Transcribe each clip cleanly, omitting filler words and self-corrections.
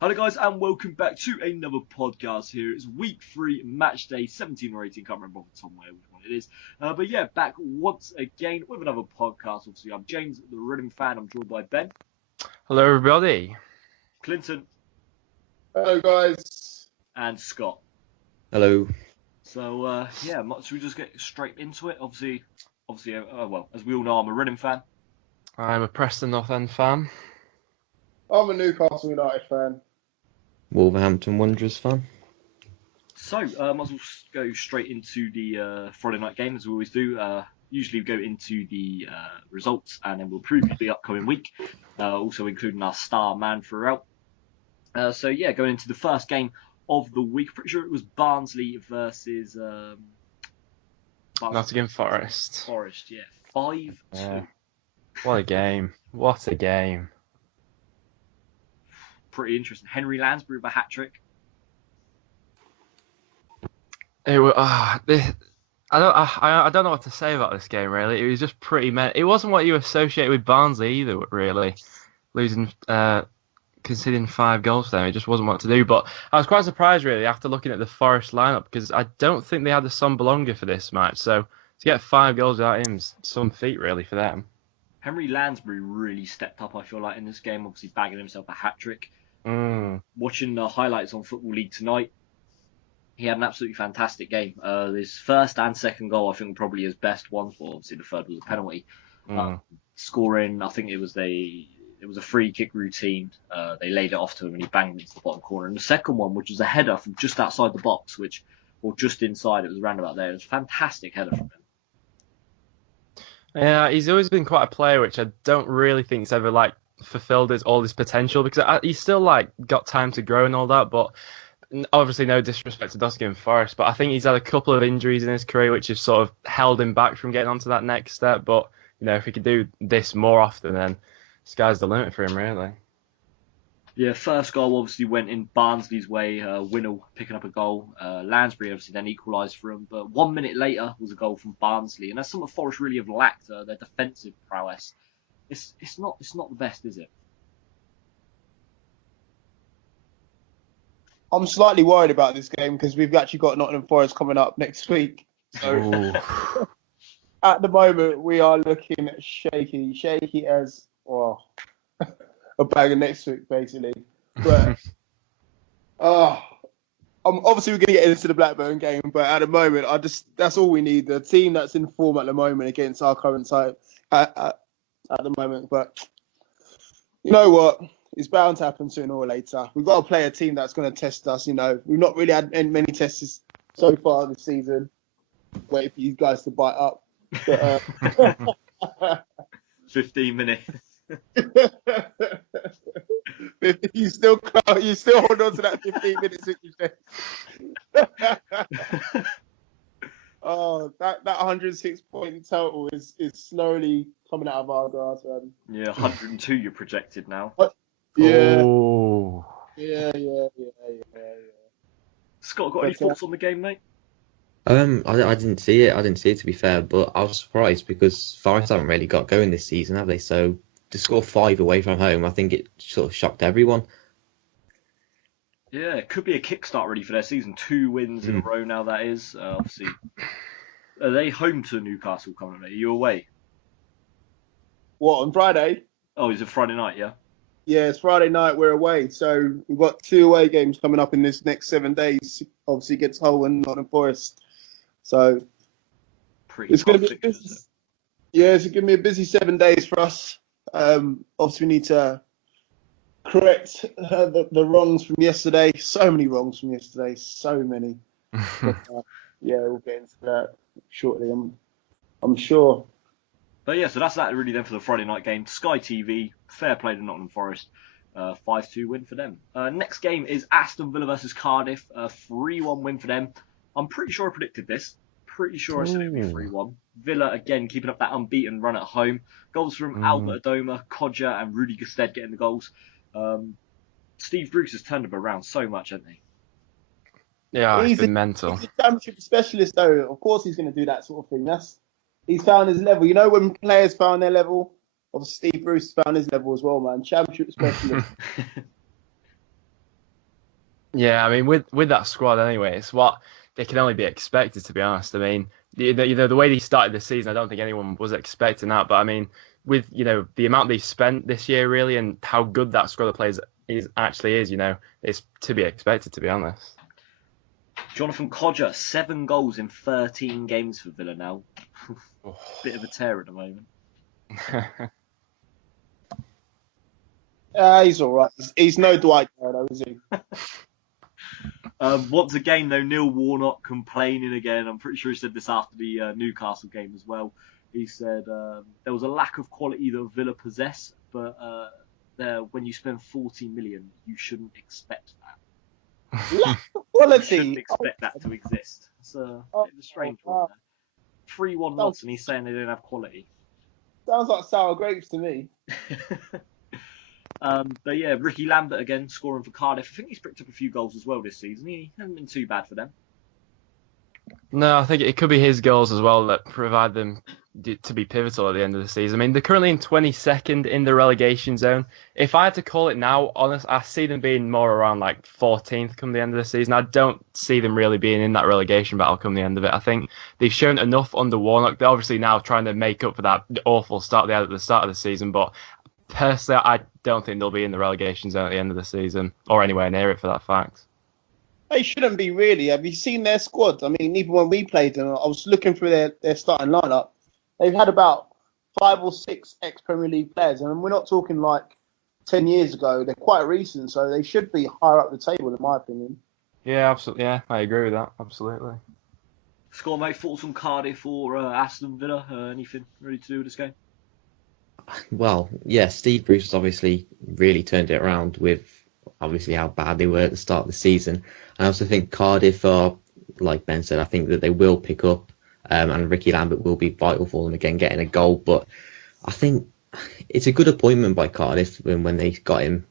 Hello guys and welcome back to another podcast here. It's week 3, match day 17 or 18, can't remember off the top of my head which one it is. But yeah, back once again with another podcast. Obviously I'm James, the running fan. I'm joined by Ben, Hello, everybody. Clinton, Hello, guys. and Scott. Hello. So yeah, should we just get straight into it? Obviously, well, as we all know, I'm a running fan. I'm a Preston North End fan. I'm a Newcastle United fan. Wolverhampton Wanderers fan. So might as well go straight into the Friday night game as we always do. Usually we go into the results and then we'll preview the upcoming week, also including our star man throughout. So yeah, going into the first game of the week, pretty sure it was Barnsley versus Nottingham Forest. Forest, yeah, 5-2. Yeah. What a game. What a game. Pretty interesting. Henry Lansbury with a hat-trick. I don't know what to say about this game, really. It was just pretty... It wasn't what you associate with Barnsley either, really. Losing... conceding 5 goals for them, it just wasn't what to do. But I was quite surprised, really, after looking at the Forest lineup, because I don't think they had the Sombalonga for this match. So to get 5 goals without him is some feat, really, for them. Henry Lansbury really stepped up, I feel like, in this game, obviously bagging himself a hat-trick. Watching the highlights on Football League tonight, he had an absolutely fantastic game. His first and second goal, I think, were probably his best ones. Well, obviously the third was a penalty. Scoring, I think it was a free kick routine. They laid it off to him and he banged it into the bottom corner. And the second one, which was a header from just outside the box, or just inside, it was around about there. It was a fantastic header from him. Yeah, he's always been quite a player, which I don't really think he's ever fulfilled all his potential, because he's still got time to grow and all that. But obviously, no disrespect to Nottingham Forest, but I think he's had a couple of injuries in his career which have sort of held him back from getting onto that next step. But if he could do this more often, then sky's the limit for him, really. Yeah, first goal obviously went in Barnsley's way. Winnall picking up a goal. Lansbury obviously then equalised for him. But 1 minute later was a goal from Barnsley. And that's something Forest really have lacked, their defensive prowess. It's not the best, is it? I'm slightly worried about this game because we've actually got Nottingham Forest coming up next week. So at the moment, we are looking shaky as a bag of next week, basically. But obviously we're going to get into the Blackburn game, but at the moment, that's all we need. The team that's in form at the moment against our current side at the moment. But you know what? It's bound to happen sooner or later. We've got to play a team that's going to test us. We've not really had many tests so far this season. Wait for you guys to bite up. But, 15 minutes. you still hold on to that 15 minutes, which you said. Oh, that 106 point total is slowly coming out of our grasp, man. Yeah, 102 you're projected now. Yeah. Oh. Yeah. Scott, got any thoughts on the game, mate? I didn't see it. I didn't see it, to be fair, but I was surprised because Forest haven't really got going this season, have they? So to score 5 away from home, I think it sort of shocked everyone. Yeah, it could be a kickstart really for their season. 2 wins in a row now, that is. Obviously, are they home to Newcastle coming? Are you away? What, on Friday? Oh, is it Friday night, yeah? Yeah, it's Friday night. We're away. So we've got 2 away games coming up in this next 7 days. Obviously, against Hull and Nottingham Forest. So it's going to be busy. Yeah, it's going to be a busy 7 days for us. Obviously, we need to correct the wrongs from yesterday. So many wrongs from yesterday. So many. But, yeah, we'll get into that shortly, I'm sure. But yeah, so that's that really then for the Friday night game. Sky TV, fair play to Nottingham Forest. 5-2 win for them. Next game is Aston Villa versus Cardiff. 3-1 win for them. I'm pretty sure I predicted this. Pretty sure I said it would be 3-1. Villa, again, keeping up that unbeaten run at home. Goals from Albert Adoma, Kodja and Rudy Gusted getting the goals. Steve Bruce has turned them around so much, hasn't he? Yeah, he's been mental. He's a championship specialist, though. Of course he's going to do that sort of thing. He's found his level. When players found their level, obviously Steve Bruce found his level as well, man. Championship specialist. Yeah, I mean, with that squad anyway, it's what they can only be expected, to be honest. I mean, the way they started the season, I don't think anyone was expecting that. But I mean, with the amount they've spent this year, really, and how good that squad of players actually is, it's to be expected, to be honest. Jonathan Codger, 7 goals in 13 games for Villa now. Bit of a tear at the moment. He's all right. He's no Dwight though, is he? Once again, though, Neil Warnock complaining again. I'm pretty sure he said this after the Newcastle game as well. He said there was a lack of quality that Villa possess, but when you spend 40 million, you shouldn't expect that. Lack of quality. You shouldn't expect that to exist. It's a bit of a strange one. 3-1 loss, and he's saying they don't have quality. Sounds like sour grapes to me. But yeah, Ricky Lambert again scoring for Cardiff. I think he's picked up a few goals as well this season. He hasn't been too bad for them. No, I think it could be his goals as well that provide them to be pivotal at the end of the season. I mean, they're currently in 22nd in the relegation zone. If I had to call it now, I see them being more around like 14th come the end of the season. I don't see them really being in that relegation battle come the end of it. I think they've shown enough under Warnock. They're obviously now trying to make up for that awful start they had at the start of the season, but personally, I don't think they'll be in the relegation zone at the end of the season, or anywhere near it for that fact. They shouldn't be, really. Have you seen their squad? I mean, even when we played them, I was looking through their starting lineup. They've had about 5 or 6 ex-Premier League players, and we're not talking like 10 years ago. They're quite recent, so they should be higher up the table, in my opinion. Yeah, absolutely. Yeah, I agree with that. Absolutely. Score, mate, thoughts on Cardiff or Aston Villa? Anything really to do with this game? Well, yeah, Steve Bruce has obviously really turned it around with obviously how bad they were at the start of the season. I also think Cardiff are, like Ben said, I think that they will pick up, and Ricky Lambert will be vital for them again, getting a goal. But I think it's a good appointment by Cardiff when they got him,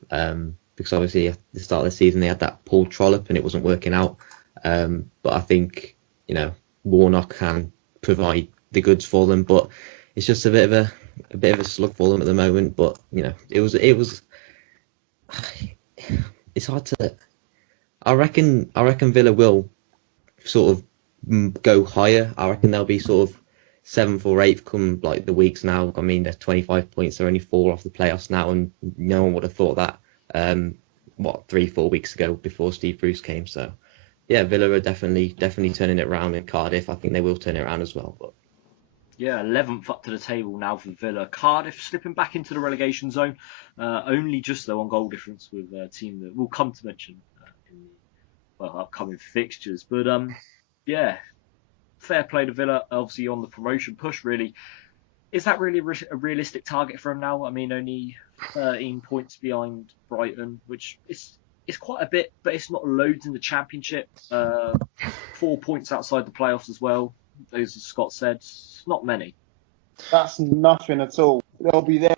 because obviously at the start of the season they had that Paul Trollope and it wasn't working out. But I think Warnock can provide the goods for them, but it's just a bit of a slug for them at the moment. But it's hard to. I reckon Villa will sort of go higher. I reckon they'll be sort of 7th or 8th come like the weeks now. I mean, they're 25 points. They're only 4 off the playoffs now, and no one would have thought that 3-4 weeks ago before Steve Bruce came. So yeah, Villa are definitely turning it around in Cardiff. I think they will turn it around as well. But yeah, 11th up to the table now for Villa. Cardiff slipping back into the relegation zone, only just though on goal difference with a team that we'll come to mention in the upcoming fixtures. But yeah, fair play to Villa, obviously on the promotion push. Really, is that really a realistic target for them now? I mean, only 13 points behind Brighton, which is quite a bit, but it's not loads in the Championship. 4 points outside the playoffs as well. As Scott said, it's not many. That's nothing at all. They'll be there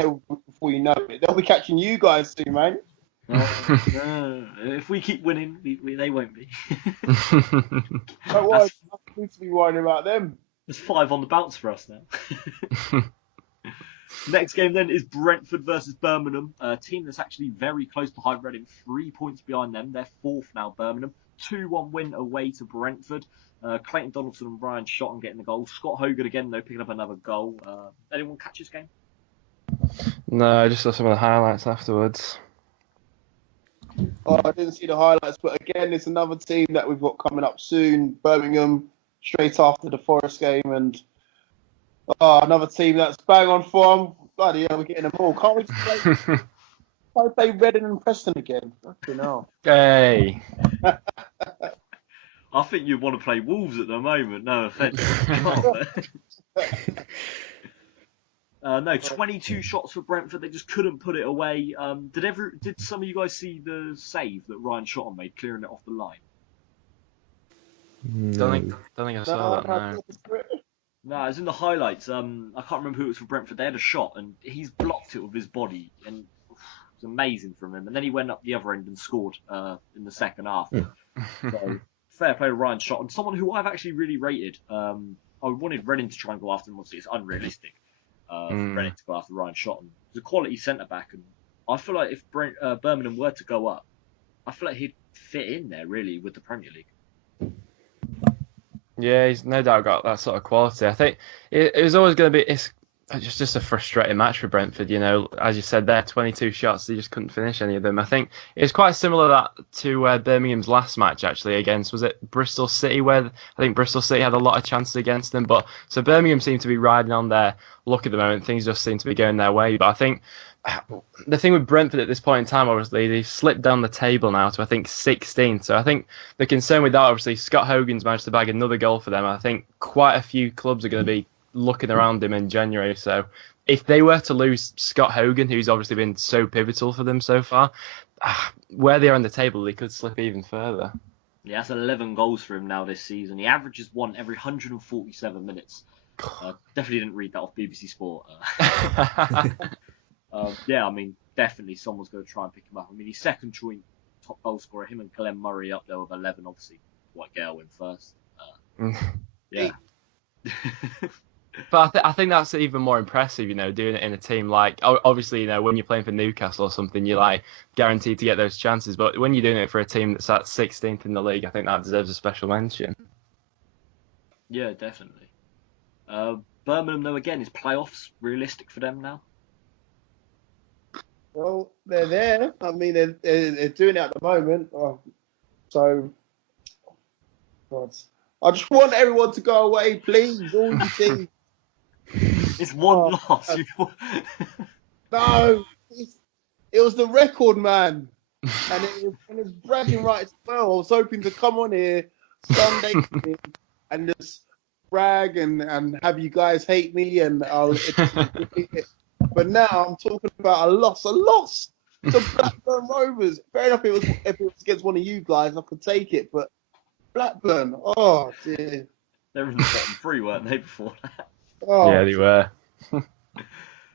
before you know it. They'll be catching you guys soon, mate. If we keep winning, they won't be. Don't worry, I need to be worrying about them. There's 5 on the bounce for us now. Next game then is Brentford versus Birmingham, a team that's actually very close behind Reading, 3 points behind them. They're 4th now, Birmingham. 2-1 win away to Brentford. Clayton Donaldson and Ryan Shotton getting the goal. Scott Hogan again, though, picking up another goal. Anyone catch this game? No, I just saw some of the highlights afterwards. Oh, I didn't see the highlights, but again, it's another team that we've got coming up soon. Birmingham, straight after the Forest game, and another team that's bang on form. Bloody hell, we're getting them all. Can't we play Reading and Preston again? Fucking hell. Hey. I think you want to play Wolves at the moment. No offence. No, 22 shots for Brentford. They just couldn't put it away. Did some of you guys see the save that Ryan Shotton made, clearing it off the line? Don't think I saw that. No. No, it's in the highlights. I can't remember who it was for Brentford. They had a shot and he's blocked it with his body, and it was amazing from him. And then he went up the other end and scored in the second half. So fair play to Ryan Shotton, someone who I've actually really rated. I wanted Reading to try and go after him. Obviously, it's unrealistic for Reading to go after Ryan Shotton. He's a quality centre back, and I feel like if Birmingham were to go up, I feel like he'd fit in there really with the Premier League. Yeah, he's no doubt got that sort of quality. I think it was always going to be it's just a frustrating match for Brentford. As you said there, 22 shots, they just couldn't finish any of them. I think it was quite similar to Birmingham's last match actually against, was it Bristol City, where I think Bristol City had a lot of chances against them. But so Birmingham seemed to be riding on their luck at the moment. Things just seem to be going their way. But I think the thing with Brentford at this point in time, obviously, they've slipped down the table now to, I think, 16th. So I think the concern with that, obviously, Scott Hogan's managed to bag another goal for them. I think quite a few clubs are going to be looking around him in January. So if they were to lose Scott Hogan, who's obviously been so pivotal for them so far, where they are on the table, they could slip even further. Yeah, that's 11 goals for him now this season. He averages one every 147 minutes. Definitely didn't read that off BBC Sport. Yeah, I mean, definitely someone's going to try and pick him up. I mean, he's second joint top goal scorer. Him and Glenn Murray up there with 11. Obviously, White Gale win first. Yeah. But I think that's even more impressive, doing it in a team like, obviously, when you're playing for Newcastle or something, you're like guaranteed to get those chances. But when you're doing it for a team that's at 16th in the league, I think that deserves a special mention. Yeah, definitely. Birmingham, though, again, is playoffs realistic for them now? Well, they're there. I mean, they're doing it at the moment. So, God, I just want everyone to go away, please. All you see. It's one loss. No, it was the record, man. And it was bragging rights as well. I was hoping to come on here Sunday and just brag and have you guys hate me and but now I'm talking about a loss to Blackburn Rovers. Fair enough, if it was against one of you guys, I could take it, but Blackburn, oh dear. They were in the bottom three, weren't they, before that? Oh, yeah, they were.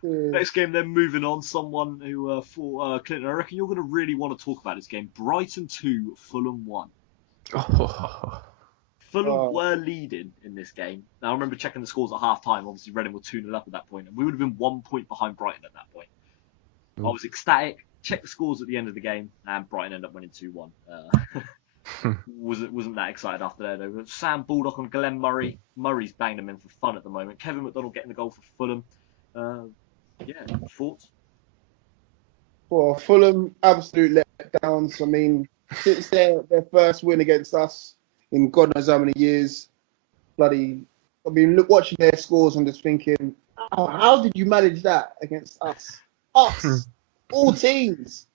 Next game, then moving on. Someone who for Clinton, I reckon you're going to really want to talk about this game. Brighton 2, Fulham 1. Fulham were leading in this game. Now, I remember checking the scores at half-time. Obviously, Reading were 2-0 up at that point, and we would have been 1 point behind Brighton at that point. I was ecstatic. Checked the scores at the end of the game, and Brighton ended up winning 2-1. Wasn't that excited after that, though. Sam Baldock and Glenn Murray. Murray's banged them in for fun at the moment. Kevin McDonald getting the goal for Fulham. Thoughts? Well, Fulham, absolute letdowns. I mean, since their first win against us in God knows how many years, watching their scores and just thinking, how did you manage that against us? All teams.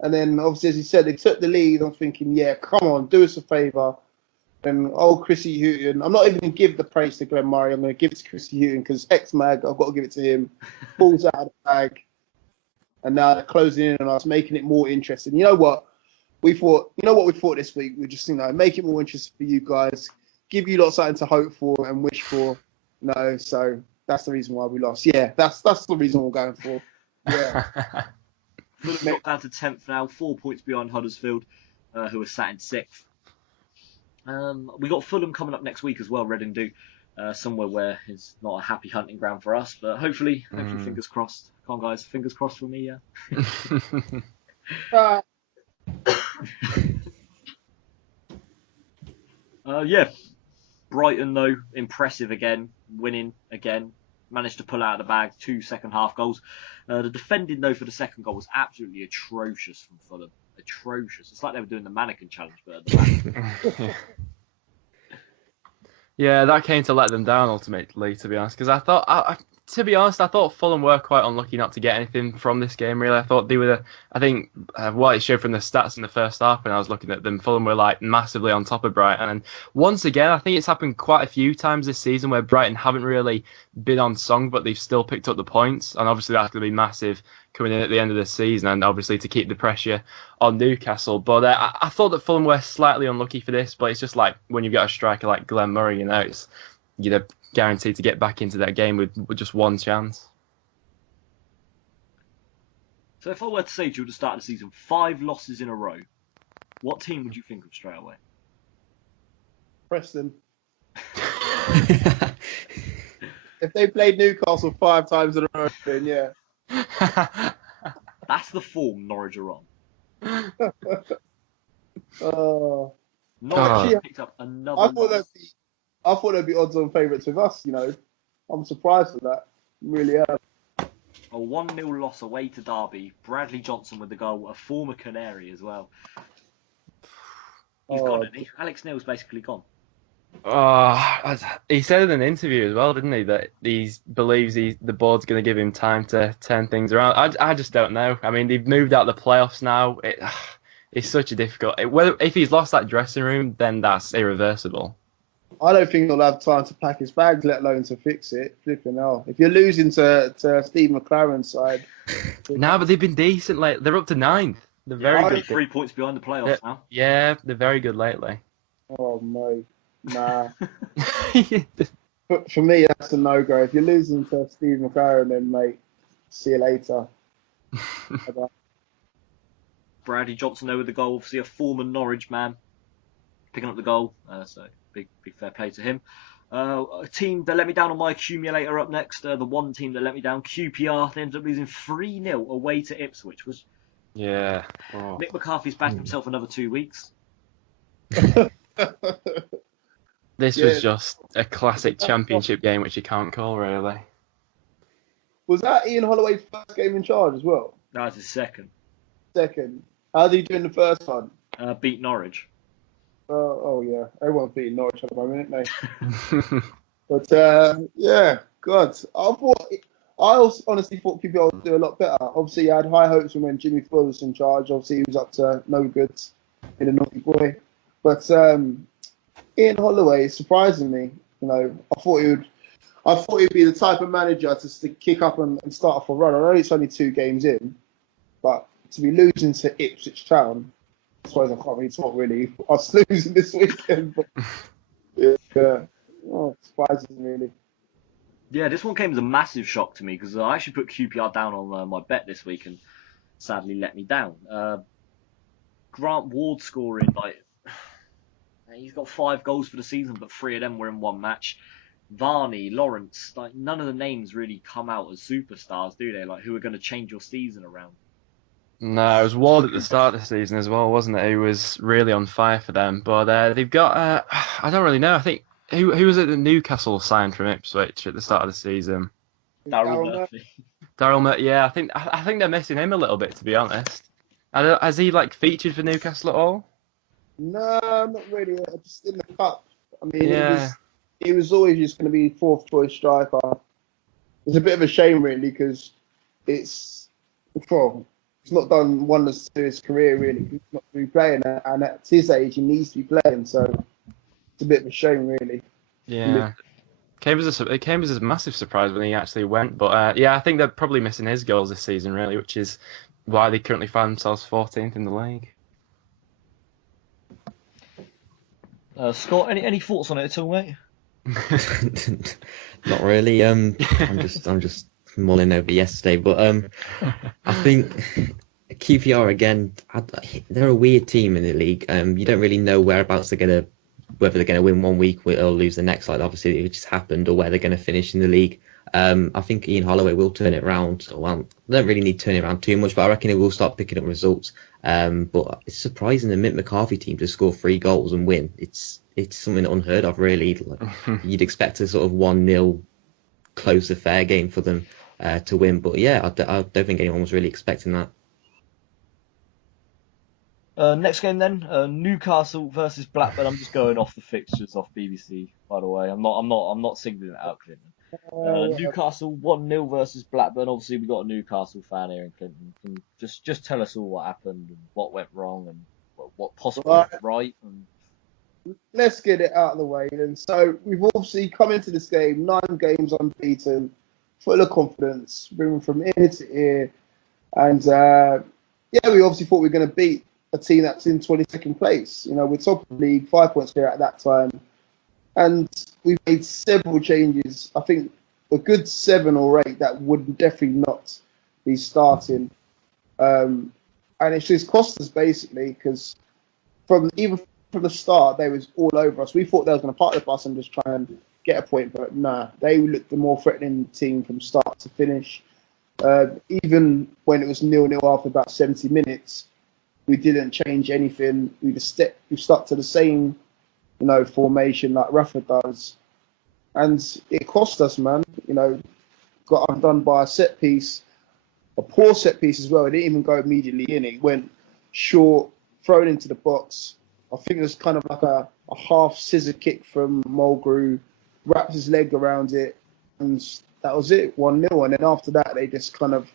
And then, obviously, as you said, they took the lead. I'm thinking, yeah, come on, do us a favour. And Chrissy Houghton, I'm not even going to give the praise to Glenn Murray. I'm going to give it to Chrissy Houghton because ex-Mag, I've got to give it to him. Balls out of the bag. And now they're closing in on us, making it more interesting. You know what we thought this week? We just, make it more interesting for you guys. Give you lot something to hope for and wish for. No, so that's the reason why we lost. Yeah, that's the reason we're going for. Yeah. Fulham got down to 10th now, 4 points behind Huddersfield, who are sat in 6th. We got Fulham coming up next week as well, Reading do. Somewhere where it's not a happy hunting ground for us, but hopefully fingers crossed. Come on, guys, fingers crossed for me, yeah. Brighton, though, impressive again, winning again. Managed to pull out of the bag 2 second-half goals. The defending, though, for the second goal was absolutely atrocious from Fulham. Atrocious. It's like they were doing the mannequin challenge, but at the back. Yeah, that came to let them down ultimately, to be honest. Because I thought Fulham were quite unlucky not to get anything from this game, really. I thought they were, what it showed from the stats in the first half when I was looking at them, Fulham were like massively on top of Brighton. And once again, I think it's happened quite a few times this season where Brighton haven't really been on song, but they've still picked up the points. And obviously that's going to be massive coming in at the end of the season and obviously to keep the pressure on Newcastle. But I thought that Fulham were slightly unlucky for this, but it's just like when you've got a striker like Glenn Murray, it's guaranteed to get back into that game with just one chance. So if I were to say to you at the start of the season, 5 losses in a row, what team would you think of straight away? Preston. If they played Newcastle 5 times in a row, then yeah. That's the form Norwich are on. Norwich picked up another. I thought there'd be odds-on favourites with us. I'm surprised at that. Really am. A 1-0 loss away to Derby. Bradley Johnson with the goal, a former Canary as well. He's gone, isn't he? Alex Neil's basically gone. He said in an interview as well, didn't he, that he believes the board's going to give him time to turn things around. I just don't know. I mean, they've moved out the playoffs now. It's such a difficult. If he's lost that dressing room, then that's irreversible. I don't think he'll have time to pack his bags, let alone to fix it. Flipping hell. If you're losing to Steve McLaren's side. No, but they've been decent lately. They're up to 9th. They're very good. 3 points behind the playoffs now. Yeah, they're very good lately. Oh, mate. Nah. For me, that's a no-go. If you're losing to Steve McLaren, then, mate, see you later. Bradley Johnson there with the goal. Obviously a former Norwich man picking up the goal. So big fair play to him. A team that let me down on my accumulator up next. The one team that let me down, QPR. They ended up losing 3-0 away to Ipswich. Mick McCarthy's back himself another 2 weeks. This was just a classic championship game, which you can't call, really. Was that Ian Holloway's first game in charge as well? No, it's his second. How did he do in the first one? Beat Norwich. Oh yeah, everyone's beating Norwich at the moment, aren't they? But yeah, God, I honestly thought QPR would do a lot better. Obviously, I had high hopes when Jimmy Fuller was in charge. Obviously, he was up to no good, in a naughty boy. But Ian Holloway, surprisingly, I thought he'd be the type of manager to kick up and start off a run. I know it's only 2 games in, but to be losing to Ipswich Town, I suppose I can't really talk really. I was losing this weekend, but surprising really. Yeah, this one came as a massive shock to me because I actually put QPR down on my bet this week and sadly let me down. Grant Ward scoring, he's got 5 goals for the season, but 3 of them were in one match. Varney, Lawrence, none of the names really come out as superstars, do they? Who are going to change your season around? No, it was Ward at the start of the season as well, wasn't it? He was really on fire for them. But they've got, I don't really know. I think, who was it that Newcastle signed from Ipswich at the start of the season? Daryl Murphy. Daryl Murphy, yeah. I think they're missing him a little bit, to be honest. Has he featured for Newcastle at all? No, not really. Just in the cup. I mean, he was always just going to be 4th choice striker. It's a bit of a shame, really, because it's not done wonders to his career, really. He's not really playing, and at his age, he needs to be playing. So it's a bit of a shame, really. Yeah. It came as a massive surprise when he actually went. But I think they're probably missing his goals this season, really, which is why they currently find themselves 14th in the league. Scott, any thoughts on it at all, mate? Not really. I'm just mulling over yesterday, but I think QPR again. They're a weird team in the league. You don't really know whereabouts whether they're gonna win one week or lose the next. Obviously it just happened, or where they're gonna finish in the league. I think Ian Holloway will turn it around. Well, they don't really need to turn it around too much, but I reckon it will start picking up results. But it's surprising the Mick McCarthy team to score 3 goals and win. It's something unheard of, really. You'd expect a sort of 1-0 close affair game for them to win. But yeah, I don't think anyone was really expecting that. Next game then, Newcastle versus Blackburn. I'm just going off the fixtures off BBC, by the way. I'm not singling it out, Clinton. Newcastle 1-0 versus Blackburn. Obviously, we got a Newcastle fan here in Clinton. Can just tell us all what happened and what went wrong and what possibly went right. Let's get it out of the way then. So we've obviously come into this game 9 games unbeaten, full of confidence, bringing from ear to ear, and we obviously thought we were going to beat a team that's in 22nd place. We're top of the league, 5 points clear at that time. And we've made several changes. I think a good 7 or 8 that would definitely not be starting. And it's just cost us, basically, because from the start, they was all over us. We thought they was going to park the bus and just try and get a point, but nah, they looked the more threatening team from start to finish. Even when it was 0-0 after about 70 minutes, We didn't change anything. We stuck to the same, formation like Rafa does, and it cost us, man. Got undone by a set piece, a poor set piece as well. It didn't even go immediately in. It went short, thrown into the box. I think it was kind of like a half scissor kick from Mulgrew, wrapped his leg around it, and that was it, 1-0. And then after that, they just kind of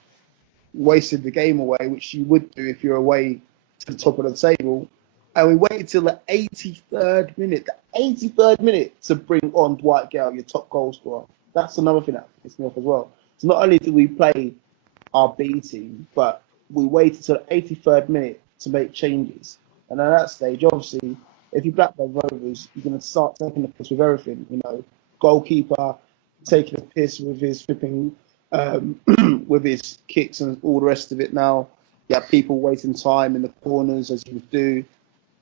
wasted the game away, which you would do if you're away to the top of the table. And we waited till the 83rd minute to bring on Dwight Gale, your top goal scorer. That's another thing that pissed me off as well. So not only did we play our B team, but we waited till the 83rd minute to make changes. And at that stage, obviously, if you Blackburn Rovers, you're going to start taking the piss with everything. Goalkeeper taking a piss with his flipping, with his kicks and all the rest of it now. You have people wasting time in the corners, as you would do.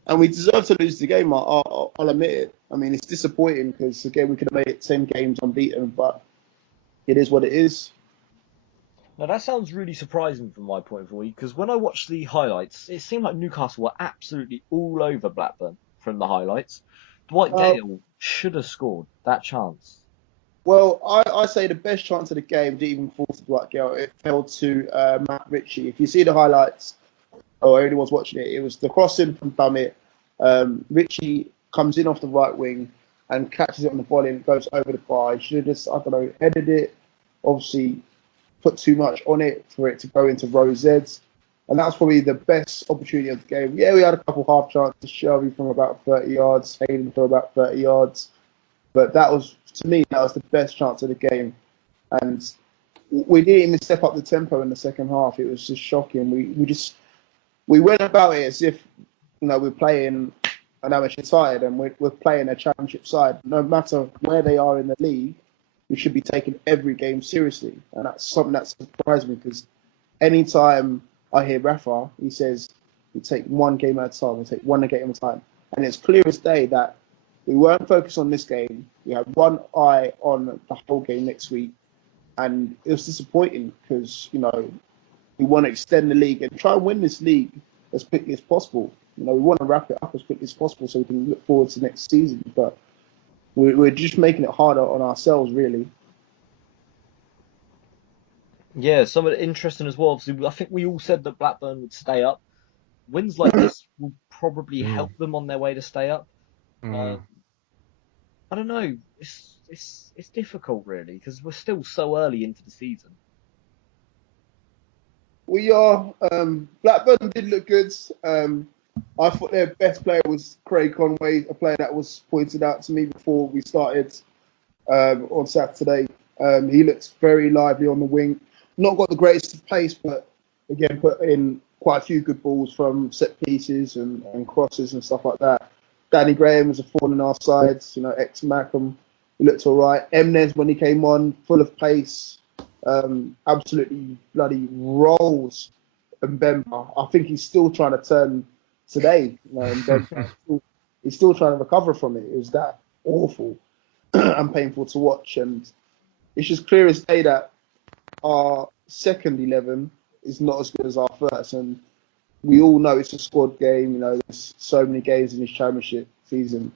And we deserve to lose the game, I'll admit it. I mean, it's disappointing because, again, we could have made it 10 games unbeaten, but it is what it is. Now, that sounds really surprising from my point of view, because when I watched the highlights, it seemed like Newcastle were absolutely all over Blackburn from the highlights. Dwight Gale should have scored that chance. Well, I say the best chance of the game didn't even fall to Dwight Gale. It fell to Matt Ritchie. If you see the highlights, or anyone's watching it, it was the crossing from Dummett. Ritchie comes in off the right wing and catches it on the volley and goes over the bar. He should have just, headed it. Obviously, put too much on it for it to go into row Z's. And that's probably the best opportunity of the game. Yeah, we had a couple half chances. Shelby from about 30 yards, Hayden from about 30 yards. But that was, to me, that was the best chance of the game. And we didn't even step up the tempo in the second half. It was just shocking. We went about it as if, we're playing an amateur side and we're playing a championship side. No matter where they are in the league, we should be taking every game seriously. And that's something that surprised me because anytime I hear Rafa, he says, we take one game at a time, we take one game at a time. And it's clear as day that we weren't focused on this game. We had one eye on the whole game next week. And it was disappointing because, we want to extend the league and try and win this league as quickly as possible. We want to wrap it up as quickly as possible so we can look forward to next season. But we're just making it harder on ourselves, really. Yeah, something interesting as well. Obviously, I think we all said that Blackburn would stay up. Wins like this will probably help them on their way to stay up. I don't know. It's difficult, really, because we're still so early into the season. We are. Blackburn did look good. I thought their best player was Craig Conway, a player that was pointed out to me before we started on Saturday. He looks very lively on the wing. Not got the greatest of pace, but again, put in quite a few good balls from set pieces and crosses and stuff like that. Danny Graham was a thorn in our sides, ex-Mackham. He looked all right. Emnes, when he came on, full of pace, absolutely bloody rolls Mbemba. I think he's still trying to turn today. He's still trying to recover from it. It was that awful and painful to watch. And it's just clear as day that our second 11 is not as good as our first. And we all know it's a squad game. There's so many games in this championship season.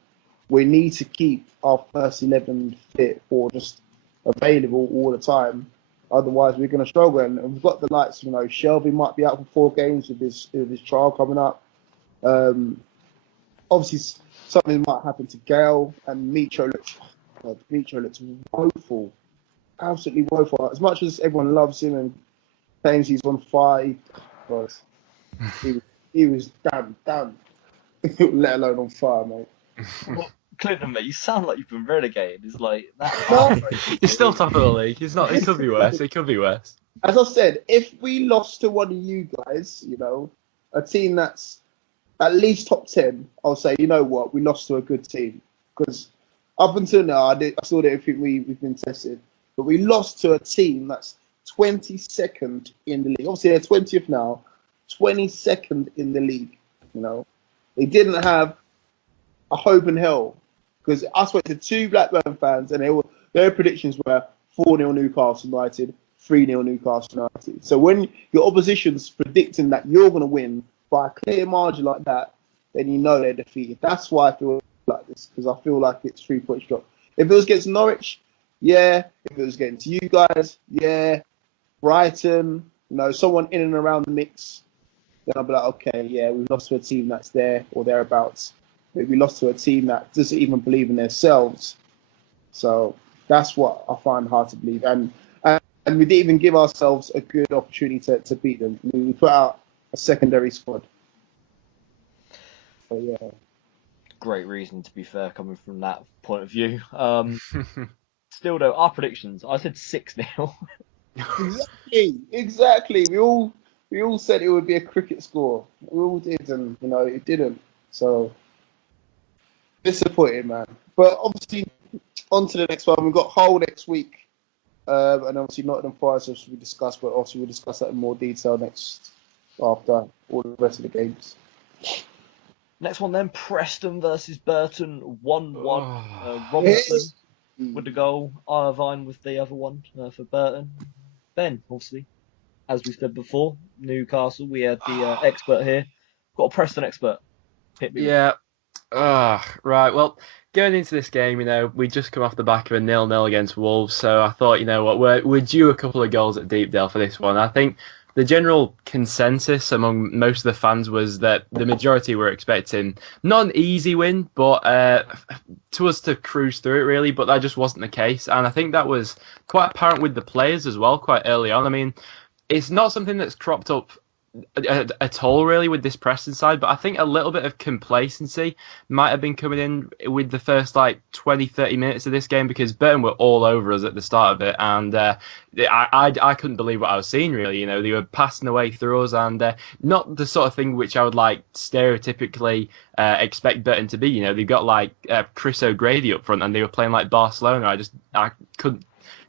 We need to keep our first 11 fit or just available all the time. Otherwise, we're going to struggle. And we've got the likes, Shelby might be out for 4 games with his trial coming up. Obviously, something might happen to Gale, and Mitro looks woeful, absolutely woeful. As much as everyone loves him and claims he's on fire, he was done, let alone on fire, mate. Well, Clinton, mate, you sound like you've been relegated. It's like that. He's still top of the league. He's not. It could be worse. It could be worse. As I said, if we lost to one of you guys, a team that's at least top 10, I'll say, you know what, we lost to a good team. Because up until now, I still didn't think we've been tested. But we lost to a team that's 22nd in the league. Obviously, they're 20th now, 22nd in the league. They didn't have a hope in hell. Because I spoke to 2 Blackburn fans, and their predictions were 4-0 Newcastle United, 3-0 Newcastle United. So when your opposition's predicting that you're going to win by a clear margin like that, then you know they're defeated. That's why I feel like this, because I feel like it's 3 points drop. If it was against Norwich, yeah. If it was against you guys, yeah. Brighton, someone in and around the mix, then I'll be like, okay, yeah, we've lost to a team that's there or thereabouts. But we lost to a team that doesn't even believe in themselves. So that's what I find hard to believe. And we didn't even give ourselves a good opportunity to beat them. We put out a secondary squad. So, yeah. Great reason, to be fair, coming from that point of view. Still, though, our predictions, I said 6-0. Exactly. We all said it would be a cricket score. We all did, and it didn't. So disappointed, man. But obviously, on to the next one. We've got Hull next week, and obviously Nottingham Forest, which we discussed. But obviously we'll discuss that in more detail after all the rest of the games. Next one then, Preston versus Burton, 1-1. Robinson with the goal, Irvine with the other one for Burton. Ben, obviously, as we said before, Newcastle, we had the expert here. Got a Preston expert. Hit me. Yeah. Right. Well, going into this game, we just come off the back of a 0-0 against Wolves, so I thought, we're due a couple of goals at Deepdale for this one. I think the general consensus among most of the fans was that the majority were expecting not an easy win, but to us to cruise through it, really, but that just wasn't the case. And I think that was quite apparent with the players as well, quite early on. I mean, it's not something that's cropped up at all, really, with this Preston side, but I think a little bit of complacency might have been coming in with the first 20-30 minutes of this game, because Burton were all over us at the start of it, and I couldn't believe what I was seeing, really. They were passing away through us, and not the sort of thing which I would stereotypically expect Burton to be. They've got Chris O'Grady up front, and they were playing like Barcelona. I couldn't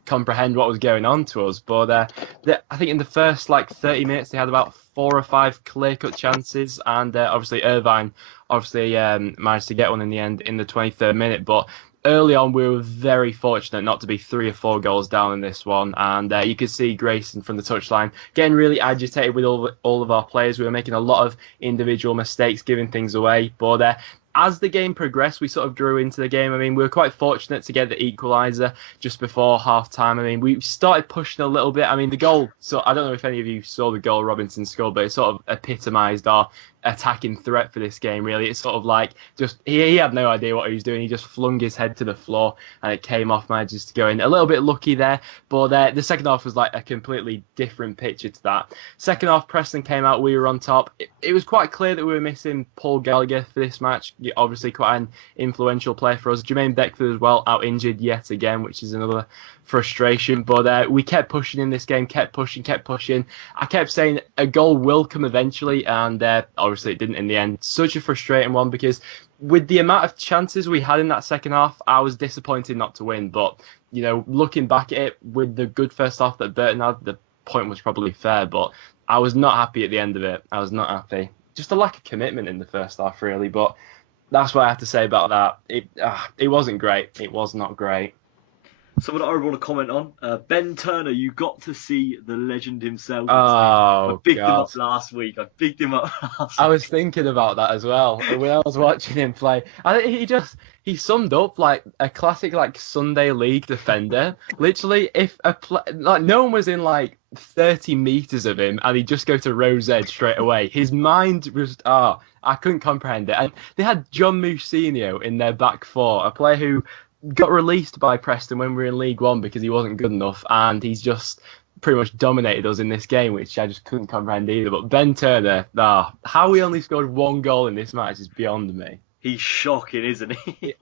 comprehend what was going on to us, but I think in the first 30 minutes they had about 4 or 5 clear-cut chances, and obviously Irvine managed to get one in the end in the 23rd minute, but early on we were very fortunate not to be 3 or 4 goals down in this one, and you could see Grayson from the touchline getting really agitated with all of our players. We were making a lot of individual mistakes, giving things away, but as the game progressed, we sort of drew into the game. I mean, we were quite fortunate to get the equaliser just before half-time. I mean, we started pushing a little bit. I mean, the goal, so I don't know if any of you saw the goal Robinson scored, but it sort of epitomised our attacking threat for this game, really. It's sort of just he had no idea what he was doing. He just flung his head to the floor and it came off, manages to go in. A little bit lucky there, but the second half was a completely different picture to that. Second half, Preston came out, we were on top. It was quite clear that we were missing Paul Gallagher for this match. Obviously quite an influential player for us. Jermaine Beckford as well, out injured yet again, which is another frustration, but we kept pushing in this game, kept pushing. I kept saying a goal will come eventually, and obviously it didn't in the end. Such a frustrating one, because with the amount of chances we had in that second half, I was disappointed not to win, but looking back at it, with the good first half that Burton had, the point was probably fair, but I was not happy at the end of it. I was not happy. Just a lack of commitment in the first half, really, but that's what I have to say about that. It wasn't great. It was not great. Someone I want to comment on, Ben Turner. You got to see the legend himself. I bigged him up last week. I was thinking about that as well when I was watching him play. I think he summed up a classic Sunday league defender. Literally, if no one was in 30 meters of him and he'd just go to row's edge straight away. His mind was I couldn't comprehend it. And they had John Mousinho in their back four, a player who got released by Preston when we were in League One because he wasn't good enough, and he's just pretty much dominated us in this game, which I just couldn't comprehend either. But Ben Turner, how he only scored 1 goal in this match is beyond me. He's shocking, isn't he? It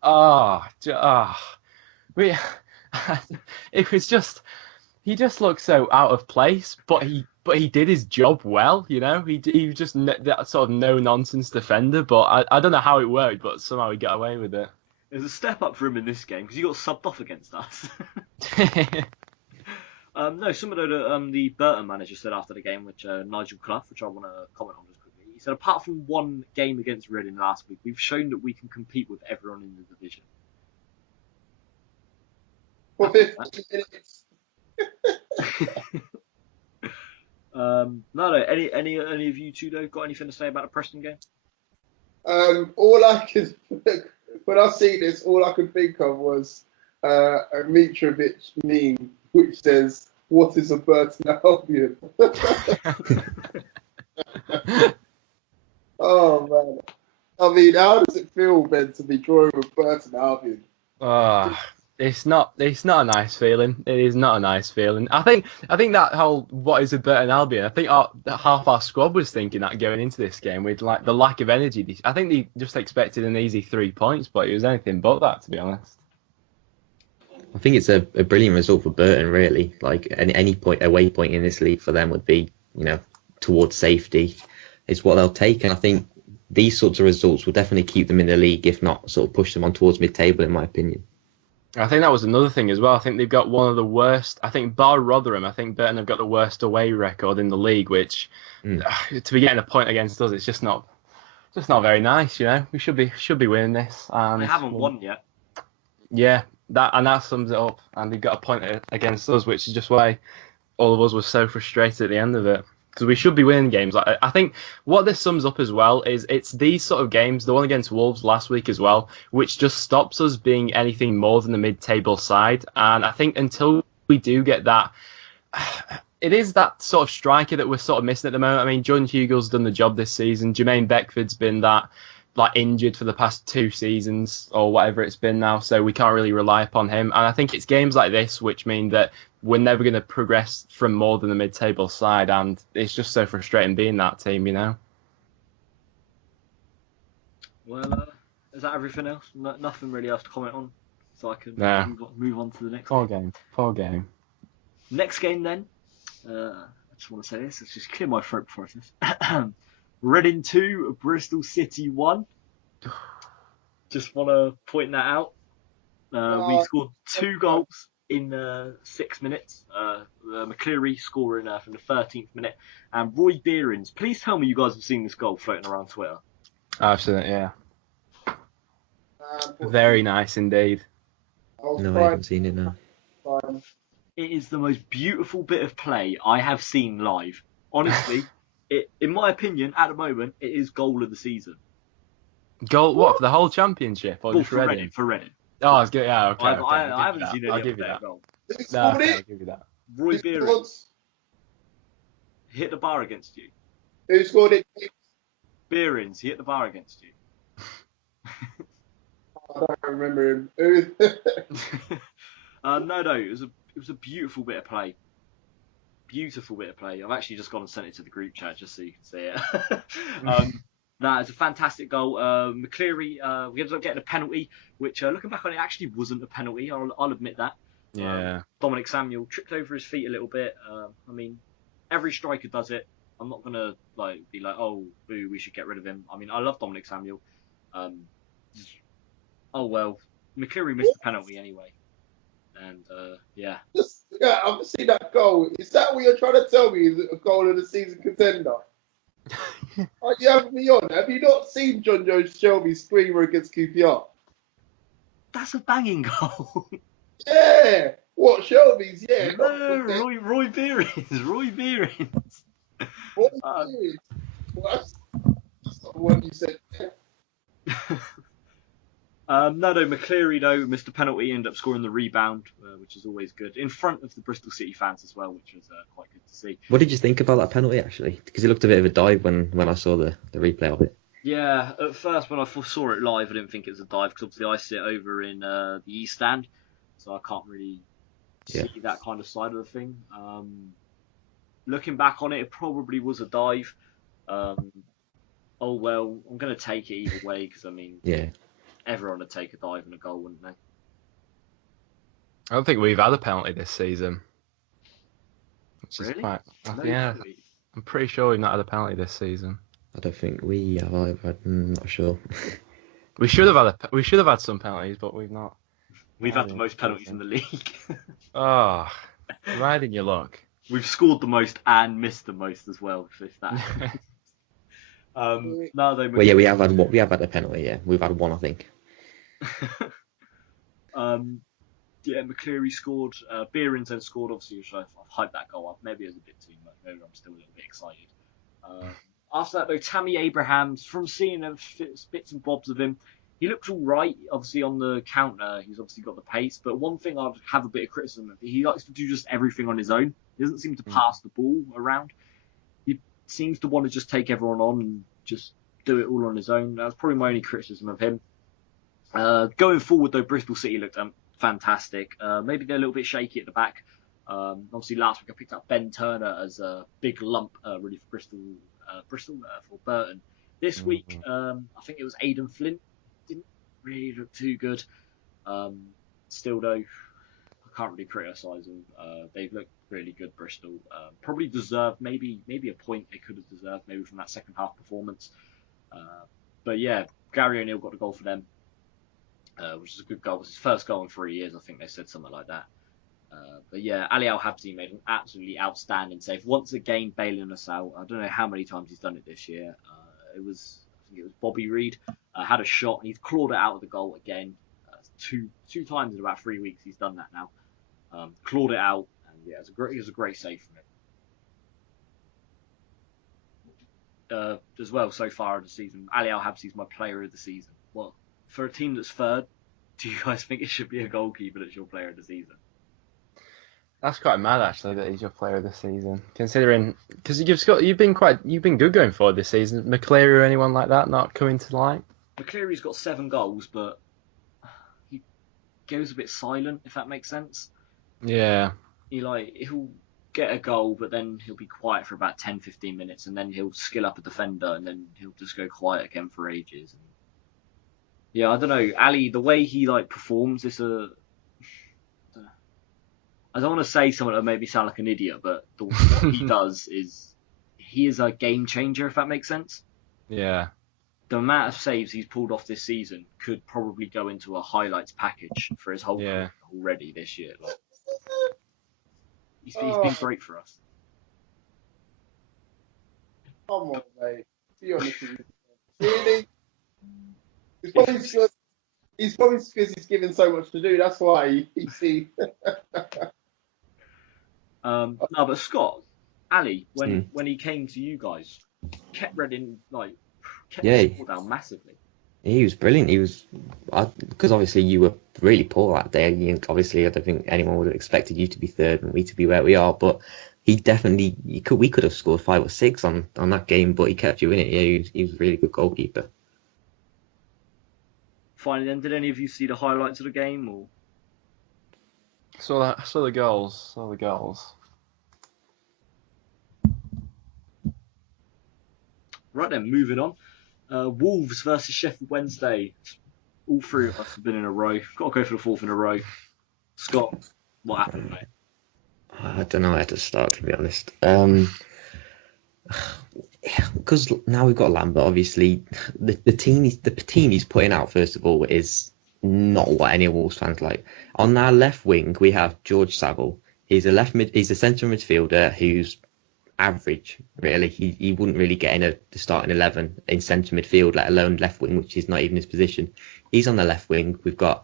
was just, he just looked so out of place, but he did his job well, He was just that sort of no-nonsense defender, but I don't know how it worked, but somehow he got away with it. There's a step up for him in this game because he got subbed off against us. No, some of the Burton manager said after the game, which Nigel Clough, which I want to comment on just quickly. He said, apart from one game against Reading last week, we've shown that we can compete with everyone in the division. No. Any of you two though got anything to say about the Preston game? All I could, when I see this, all I could think of was a Mitrovic meme which says, "What is a Burton Albion?" Oh man, I mean, how does it feel, Ben, to be drawing with Burton Albion? It's not a nice feeling. It is not a nice feeling. I think that whole what is a Burton Albion. I think half our squad was thinking that going into this game with like the lack of energy. I think they just expected an easy 3 points, but it was anything but that, to be honest. I think it's a brilliant result for Burton, really. Like any away point in this league for them would be, towards safety, is what they'll take. And I think these sorts of results will definitely keep them in the league, if not sort of push them on towards mid-table, in my opinion. I think that was another thing as well. I think they've got one of the worst. I think bar Rotherham, I think Burton have got the worst away record in the league. Which to be getting a point against us, it's just not very nice. We should be winning this. And they haven't won yet. Yeah, that sums it up. And they've got a point against us, which is just why all of us were so frustrated at the end of it. Because we should be winning games. I think what this sums up as well is it's these sort of games, the one against Wolves last week as well, which just stops us being anything more than a mid-table side. And I think until we do get that, it is that sort of striker that we're sort of missing at the moment. I mean, John Hugel's done the job this season. Jermaine Beckford's been that injured for the past 2 seasons or whatever it's been now, so we can't really rely upon him. And I think it's games like this which mean that we're never going to progress from more than the mid-table side, and it's just so frustrating being that team, Well, is that everything else? Nothing really else to comment on, so I can move on to the next game. Next game then. I just want to say this. Let's just clear my throat before I say this. Reading 2, Bristol City 1. Just want to point that out. We scored 2 goals in 6 minutes. McCleary scoring from the 13th minute. And Roy Behrens. Please tell me you guys have seen this goal floating around Twitter. Absolutely, yeah. Very nice indeed. No, I haven't seen it now. It is the most beautiful bit of play I have seen live. Honestly, in my opinion, at the moment, it is goal of the season. Goal what? For the whole championship or just Reading? For Reading. Oh, it's good. Yeah, okay. I haven't seen any I'll other give you that. goal. No, I'll give you that. Roy Behrens hit the bar against you. Who scored it? Behrens, he hit the bar against you. I don't remember him. No, it was a beautiful bit of play. Beautiful bit of play. I've actually just gone and sent it to the group chat just so you can see it. That is a fantastic goal. McCleary, we ended up getting a penalty, which looking back on it actually wasn't a penalty. I'll admit that. Yeah. Dominic Samuel tripped over his feet a little bit. I mean, every striker does it. I'm not gonna be like, oh, boo, we should get rid of him. I mean, I love Dominic Samuel. Oh well, McCleary missed the penalty anyway. And yeah. Yeah, I've seen that goal. Is that what you're trying to tell me? Is it a goal of the season contender? Are you having me on? Have you not seen John Jones Shelby screamer against QPR? That's a banging goal. Yeah. What, Shelby's? Yeah. No, Roy Behrens. Roy Behrens. Roy Behrens. Well, that's not the one you said. No, McCleary, though, missed the penalty, ended up scoring the rebound, which is always good, in front of the Bristol City fans as well, which was quite good to see. What did you think about that penalty, actually? Because it looked a bit of a dive when I saw the replay of it. Yeah, at first, when I saw it live, I didn't think it was a dive, because obviously I sit over in the East Stand, so I can't really see that kind of side of the thing. Looking back on it, it probably was a dive. Oh, well, I'm going to take it either way, because, I mean... Yeah. Everyone would take a dive and a goal, wouldn't they? I don't think we've had a penalty this season. Really? Yeah, I'm pretty sure we've not had a penalty this season. I don't think we have either. I'm not sure. We should have had some penalties, but we've not. We've had the most penalties in the league. Oh, right in your luck. We've scored the most and missed the most as well. If that. No, they. Well, yeah, we have had one. We have had a penalty. Yeah, we've had one, I think. McCleary scored. Behrens then scored, obviously, which I've hyped that goal up. Maybe it was a bit too much. Maybe I'm still a little bit excited. After that, though, Tammy Abrahams, from seeing bits and bobs of him, he looks all right. Obviously, on the counter, he's obviously got the pace. But one thing I'd have a bit of criticism of, he likes to do just everything on his own. He doesn't seem to pass the ball around. He seems to want to just take everyone on and just do it all on his own. That's probably my only criticism of him. Going forward, though, Bristol City looked fantastic. Maybe they're a little bit shaky at the back. Obviously, last week I picked up Ben Turner as a big lump, really, for Bristol for Burton. This week, I think it was Aidan Flint. Didn't really look too good. Still, though, I can't really criticise them. They've looked really good, Bristol. Probably deserved maybe a point they could have deserved, maybe from that second half performance. But yeah, Gary O'Neill got a goal for them, which is a good goal. It was his first goal in 3 years, I think they said, something like that. But yeah, Ali Al-Habsi made an absolutely outstanding save. Once again, bailing us out. I don't know how many times he's done it this year. I think it was Bobby Reid had a shot and he's clawed it out of the goal again. Two times in about 3 weeks he's done that now. Clawed it out, and yeah, it was a great save from him. As well, so far in the season, Ali Al-Habsi is my player of the season. Well, for a team that's third, do you guys think it should be a goalkeeper that's your player of the season? That's quite mad, actually, that he's your player of the season, considering because you've been good going forward this season. McCleary or anyone like that not coming to light? McCleary's got 7 goals, but he goes a bit silent, if that makes sense. Yeah. He'll get a goal, but then he'll be quiet for about 10-15 minutes, and then he'll skill up a defender, and then he'll just go quiet again for ages. And yeah, I don't know, Ali, the way he performs is I don't want to say something that made me sound like an idiot, but what he does is he is a game changer, if that makes sense. Yeah. The amount of saves he's pulled off this season could probably go into a highlights package for his whole career already this year. He's been great for us. Come on, mate. Be honest with you. Really? It's probably because he's given so much to do. That's why you see. No, but Scott, Ali, when he came to you guys, kept Reading kept the score down massively. He was brilliant. He was because obviously you were really poor that day. Obviously, I don't think anyone would have expected you to be third and we to be where we are. But he definitely we could have scored 5 or 6 on that game, but he kept you in it. Yeah, he was a really good goalkeeper. Finally, then, did any of you see the highlights of the game or? Saw the goals. Right then, moving on. Wolves versus Sheffield Wednesday. All 3 of us have been in a row. Got to go for the 4th in a row. Scott, what happened, mate? I don't know where to start, to be honest. Because now we've got Lambert, obviously, the team he's putting out, first of all, is not what any Wolves fans like. On our left wing, we have George Saville. He's a centre midfielder who's average, really. He wouldn't really get in the starting 11 in centre midfield, let alone left wing, which is not even his position. He's on the left wing. We've got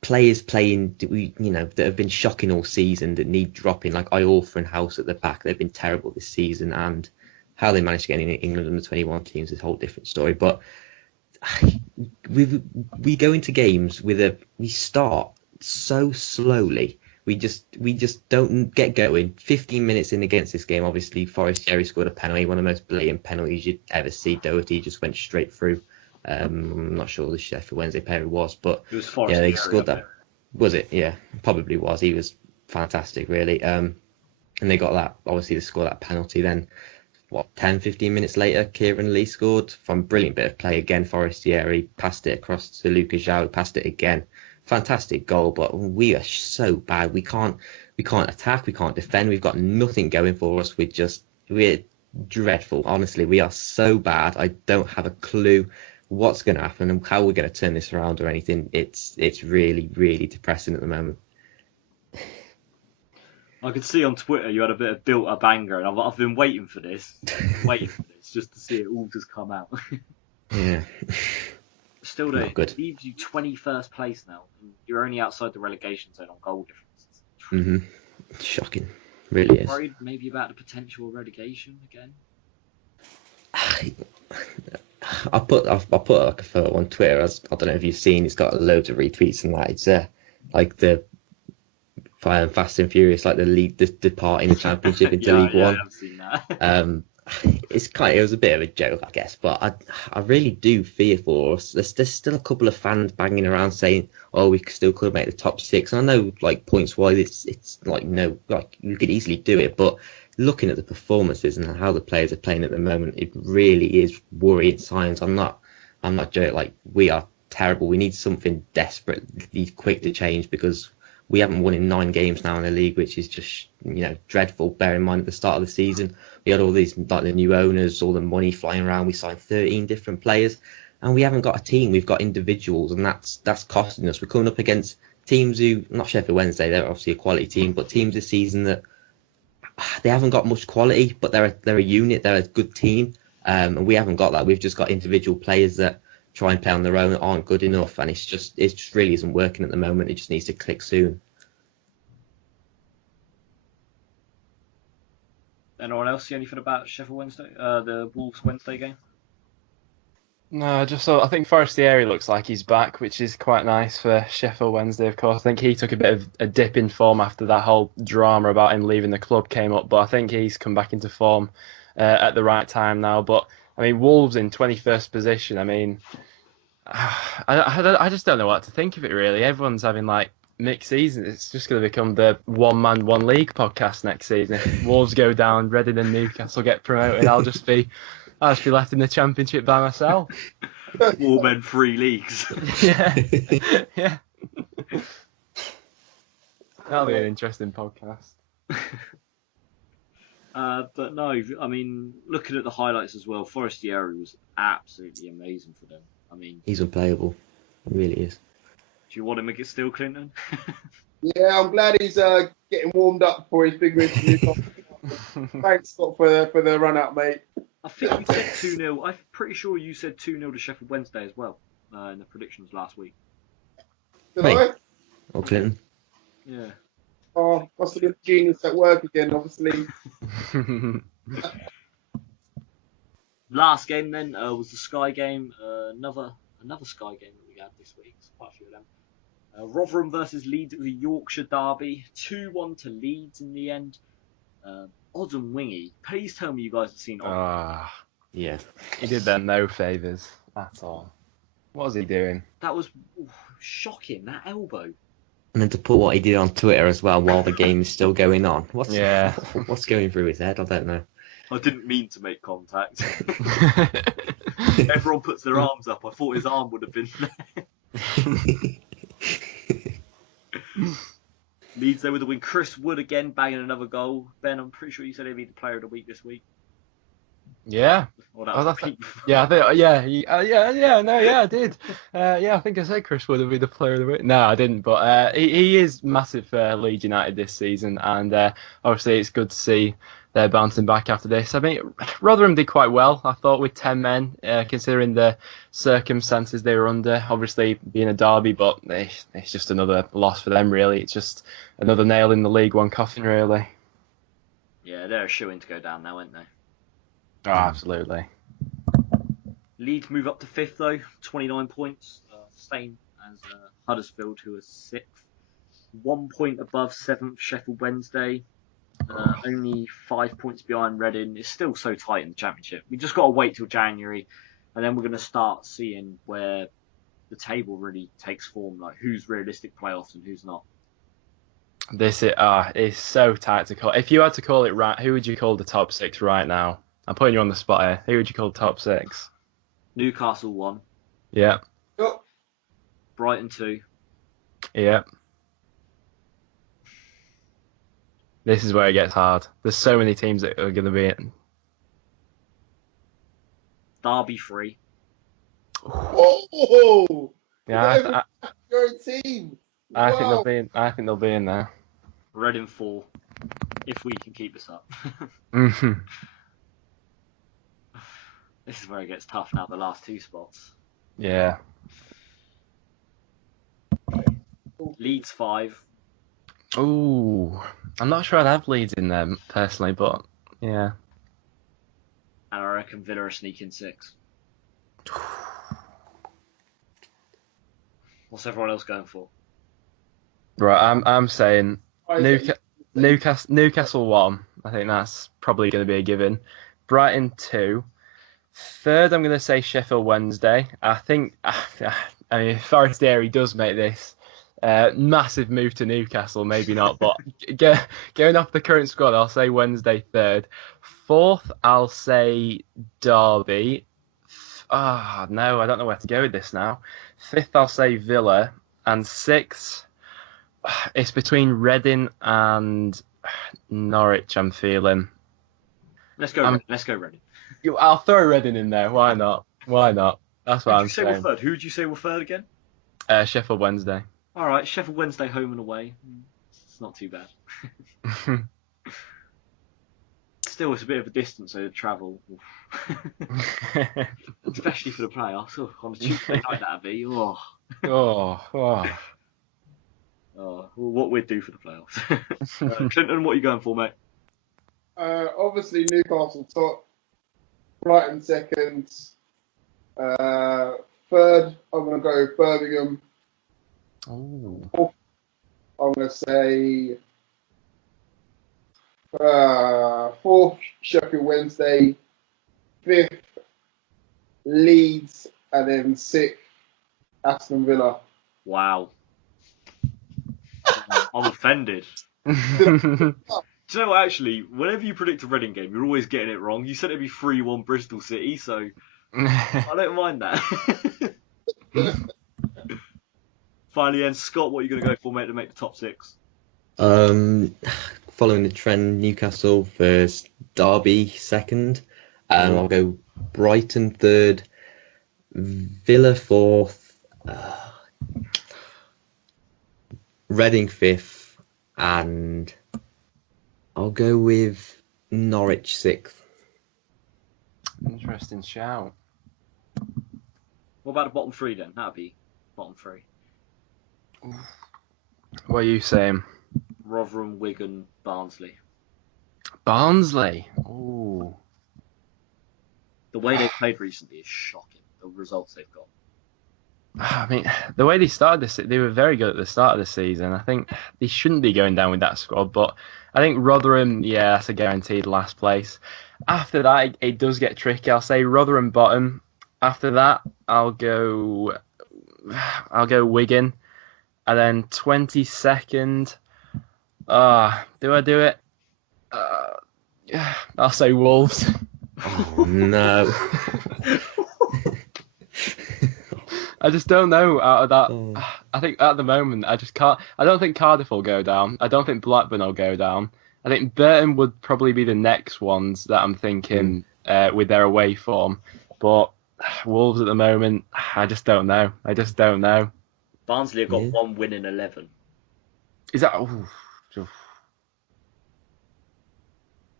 players playing, that have been shocking all season, that need dropping, like Iorfa and House at the back. They've been terrible this season, and how they managed to get in England under 21 teams is a whole different story. But we go into games we start so slowly. We just don't get going. 15 minutes in against this game, obviously Forrest Jerry scored a penalty, one of the most blatant penalties you'd ever see. Doherty just went straight through. I'm not sure the Sheffield Wednesday player was, but it was Forrest they Jerry scored that. Was it? Yeah, probably was. He was fantastic, really. And they got that. Obviously, they scored that penalty. Then 10-15 minutes later, Kieran Lee scored from a brilliant bit of play again. Forestieri passed it across to Lucas João, passed it again. Fantastic goal, but we are so bad. We can't attack, we can't defend. We've got nothing going for us. We're dreadful. Honestly, we are so bad. I don't have a clue what's going to happen and how we're going to turn this around or anything. It's really, really depressing at the moment. I could see on Twitter you had a bit of built-up anger, and I've been waiting for this, just to see it all just come out. Yeah. Still though, not good. it leaves you 21st place now. And you're only outside the relegation zone on goal difference. Shocking, really is. Worried maybe about the potential relegation again. I put like a photo on Twitter. I don't know if you've seen. It's got loads of retweets and that. It's like the Fast and Furious, like the league departing the championship into League One. I've seen that. It was a bit of a joke, I guess, but I really do fear for us. There's still a couple of fans banging around saying, "Oh, we still could make the top six." And I know, like, points wise, it's like, no, like, you could easily do it, but looking at the performances and how the players are playing at the moment, it really is worrying signs. I'm not joking. Like, we are terrible. We need something desperately quick to change, because we haven't won in 9 games now in the league, which is just, dreadful. Bear in mind at the start of the season, we had all these, like, the new owners, all the money flying around. We signed 13 different players, and we haven't got a team. We've got individuals, and that's costing us. We're coming up against teams who, not Sheffield Wednesday, they're obviously a quality team, but teams this season that they haven't got much quality, but they're a unit. They're a good team, and we haven't got that. We've just got individual players that try and play on their own that aren't good enough, and it just really isn't working at the moment. It just needs to click soon. Anyone else see anything about Sheffield Wednesday, the Wolves Wednesday game? No, I think Forestieri looks like he's back, which is quite nice for Sheffield Wednesday, of course. I think he took a bit of a dip in form after that whole drama about him leaving the club came up, but I think he's come back into form at the right time now. But, I mean, Wolves in 21st position, I mean, I just don't know what to think of it, really. Everyone's having, like, mixed season. It's just going to become the one man, one league podcast next season. If Wolves go down, Reading and Newcastle get promoted, I'll just be left in the Championship by myself. 4 men, 3 leagues. Yeah. That'll be an interesting podcast. But no, I mean, looking at the highlights as well, Forestieri was absolutely amazing for them. I mean, he's unplayable. He really is. Do you want him against Steel Clinton? Yeah, I'm glad he's getting warmed up for his big interview. Thanks, Scott, for the run out, mate. I think you said 2-0. I'm pretty sure you said 2-0 to Sheffield Wednesday as well in the predictions last week. Did I? Or Clinton? Yeah. Oh, must have been genius at work again, obviously. Last game then was the Sky game. Another Sky game that we had this week. There's quite a few of them. Rotherham versus Leeds. It was a Yorkshire derby. 2-1 to Leeds in the end. Odd and Wingy. Please tell me you guys have seen Odd. Yeah. He did them no favours at all. What was he doing? That was shocking, that elbow. And then to put what he did on Twitter as well while the game is still going on. What's going through his head? I don't know. I didn't mean to make contact. Everyone puts their arms up. I thought his arm would have been there. Leeds there with a win. Chris Wood again banging another goal. Ben, I'm pretty sure you said he'd be the player of the week this week. Yeah. Well, that was I did. I think I said Chris Wood would be the player of the week. No, I didn't, but he is massive for Leeds United this season, and obviously it's good to see they're bouncing back after this. I mean, Rotherham did quite well, I thought, with 10 men, considering the circumstances they were under. Obviously, being a derby, but it's just another loss for them, really. It's just another nail in the League One coffin, really. Yeah, they're a shoo-in to go down now, aren't they? Oh, absolutely. Leeds move up to 5th, though, 29 points. Same as Huddersfield, who are 6th. 1 point above 7th, Sheffield Wednesday. Only 5 points behind Reading. It's still so tight in the Championship. We just got to wait till January, and then we're going to start seeing where the table really takes form, like who's realistic playoffs and who's not. This is so tight to call. If you had to call it right, who would you call the top 6 right now? I'm putting you on the spot here. Who would you call top 6? Newcastle 1. Yeah. Oh. Brighton 2. Yeah. This is where it gets hard. There's so many teams that are going to be in. Derby 3. Oh! Yeah, you're a team. I think they'll be in there. Reading 4. If we can keep this up. This is where it gets tough now. The last 2 spots. Yeah. Leeds 5. Ooh, I'm not sure I'd have Leeds in there personally, but yeah. And I reckon Villa are sneaking 6. What's everyone else going for? Right, I'm saying Newcastle 1. I think that's probably going to be a given. Brighton 2. Third, I'm going to say Sheffield Wednesday. I think, I mean, if Forestieri does make this massive move to Newcastle, maybe not, but going off the current squad, I'll say Wednesday third. Fourth, I'll say Derby. No, I don't know where to go with this now. Fifth, I'll say Villa. And sixth, it's between Reading and Norwich, I'm feeling. Let's go Reading. I'll throw Reading in there. Why not? That's what I'm saying. Who would you say were third again? Sheffield Wednesday. All right, Sheffield Wednesday home and away. It's not too bad. Still, it's a bit of a distance, so to travel. Especially for the playoffs. On a Tuesday night, that'd be. What we'd do for the playoffs. Clinton, what are you going for, mate? Obviously, Newcastle top. Brighton second. Third, I'm going to go with Birmingham. Ooh. Fourth, I'm going to say fourth, Sheffield Wednesday. Fifth, Leeds. And then sixth, Aston Villa. Wow. I'm offended. Do you know what, actually, whenever you predict a Reading game, you're always getting it wrong. You said it'd be 3-1 Bristol City, so I don't mind that. Finally, then, Scott, what are you going to go for, mate, to make the top 6? Following the trend, Newcastle first, Derby second. I'll go Brighton third, Villa fourth, Reading fifth, and I'll go with Norwich sixth. Interesting shout. What about the bottom 3 then? That'd be bottom 3. What are you saying? Rotherham, Wigan, Barnsley. Barnsley? Ooh. The way they've played recently is shocking. The results they've got. I mean, the way they started this, they were very good at the start of the season. I think they shouldn't be going down with that squad, but I think Rotherham, yeah, that's a guaranteed last place. After that, it does get tricky. I'll say Rotherham bottom. After that, I'll go Wigan, and then 22nd. Do I do it? I'll say Wolves. Oh no. I just don't know out of that. I think at the moment, I just can't. I don't think Cardiff will go down. I don't think Blackburn will go down. I think Burton would probably be the next ones that I'm thinking with their away form. But Wolves at the moment, I just don't know. Barnsley have got 1 win in 11. Is that... Oof.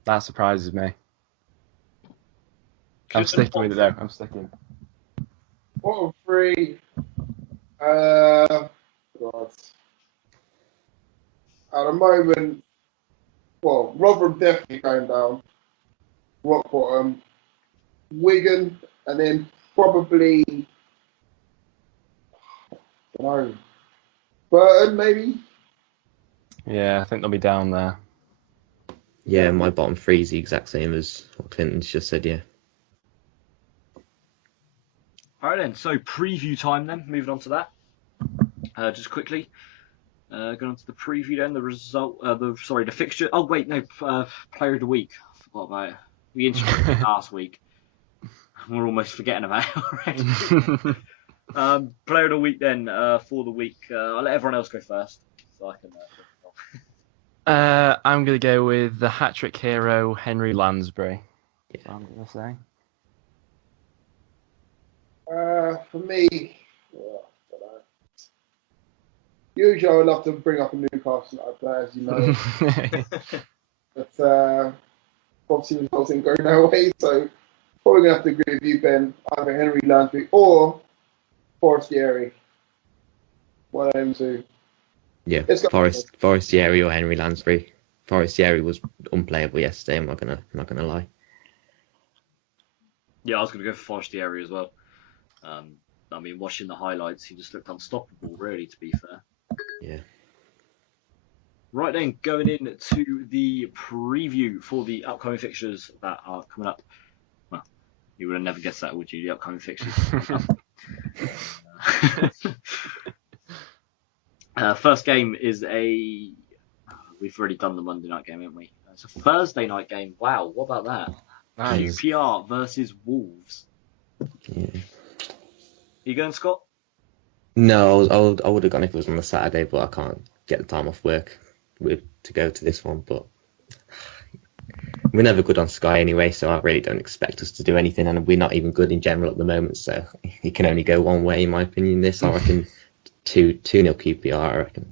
That surprises me. I'm sticking with it though. I'm sticking. Bottom 3. God. At the moment, well, Rotherham definitely going down. Rock bottom. Wigan, and then probably, I don't know, Burton maybe? Yeah, I think they'll be down there. Yeah, my bottom 3 is the exact same as what Clinton's just said, yeah. Alright then, so preview time then, moving on to that. Just quickly, going on to the preview then, the fixture. Oh wait, no, player of the week. I forgot about it. We introduced it last week. We're almost forgetting about it already. Player of the week then, for the week. I'll let everyone else go first, so I can... I'm going to go with the hat-trick hero, Henry Lansbury. Yeah. I'm going to say. For me, I don't know. Usually I would love to bring up a Newcastle United player, as you know. But obviously results didn't go their way, so probably going to have to agree with you, Ben. Either Henry Lansbury or FordeHaveMercy. One of them two. Yeah, FordeHaveMercy or Henry Lansbury. FordeHaveMercy was unplayable yesterday. I'm not gonna lie. Yeah, I was gonna go for FordeHaveMercy as well. I mean, watching the highlights, he just looked unstoppable, really, to be fair. Yeah. Right then, going in to the preview for the upcoming fixtures that are coming up. Well, you would have never guessed that, would you? The upcoming fixtures. First game is we've already done the Monday night game, haven't we? It's a Thursday night game. Wow, what about that? Nice. QPR versus Wolves. Yeah. You going, Scott? No, I would have gone if it was on a Saturday, but I can't get the time off work to go to this one. But we're never good on Sky anyway, so I really don't expect us to do anything, and we're not even good in general at the moment. So it can only go one way, in my opinion. This, I reckon, 2-0 QPR. I reckon.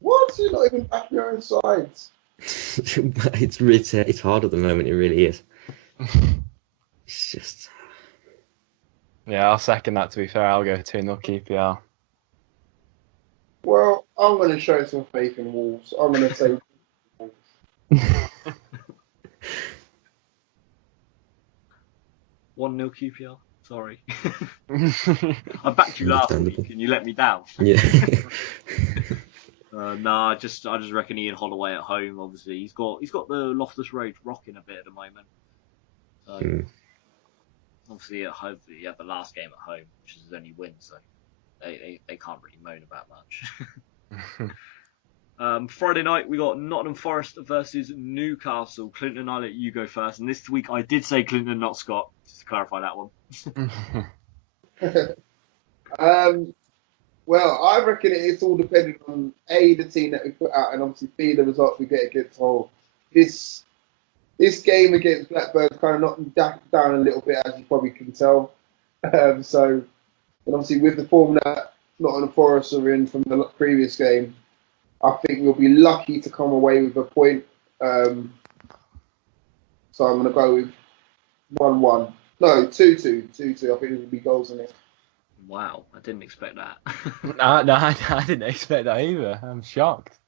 What? You're not even back your own sides. It's hard at the moment. It really is. It's just. Yeah, I'll second that. To be fair, I'll go 2-0 QPR. Well, I'm going to show some faith in Wolves. I'm going to say Wolves. 1-0 QPR. Sorry. I backed you last week and you let me down. Yeah. Nah, I just reckon Ian Holloway at home. Obviously, he's got the Loftus Road rocking a bit at the moment. Obviously at home, he had the last game at home, which is his only win, so they can't really moan about much. Friday night we got Nottingham Forest versus Newcastle. Clinton, I'll let you go first. And this week I did say Clinton, not Scott, just to clarify that one. Well, I reckon it's all dependent on A, the team that we put out, and obviously B, the results we get against Hull. This game against Blackburn kind of knocked them down a little bit, as you probably can tell. And obviously with the form that Nottingham Forest are in from the previous game, I think we'll be lucky to come away with a point. So I'm going to go with 1-1. No, 2-2. 2-2. I think there will be goals in it. Wow, I didn't expect that. No, I didn't expect that either. I'm shocked.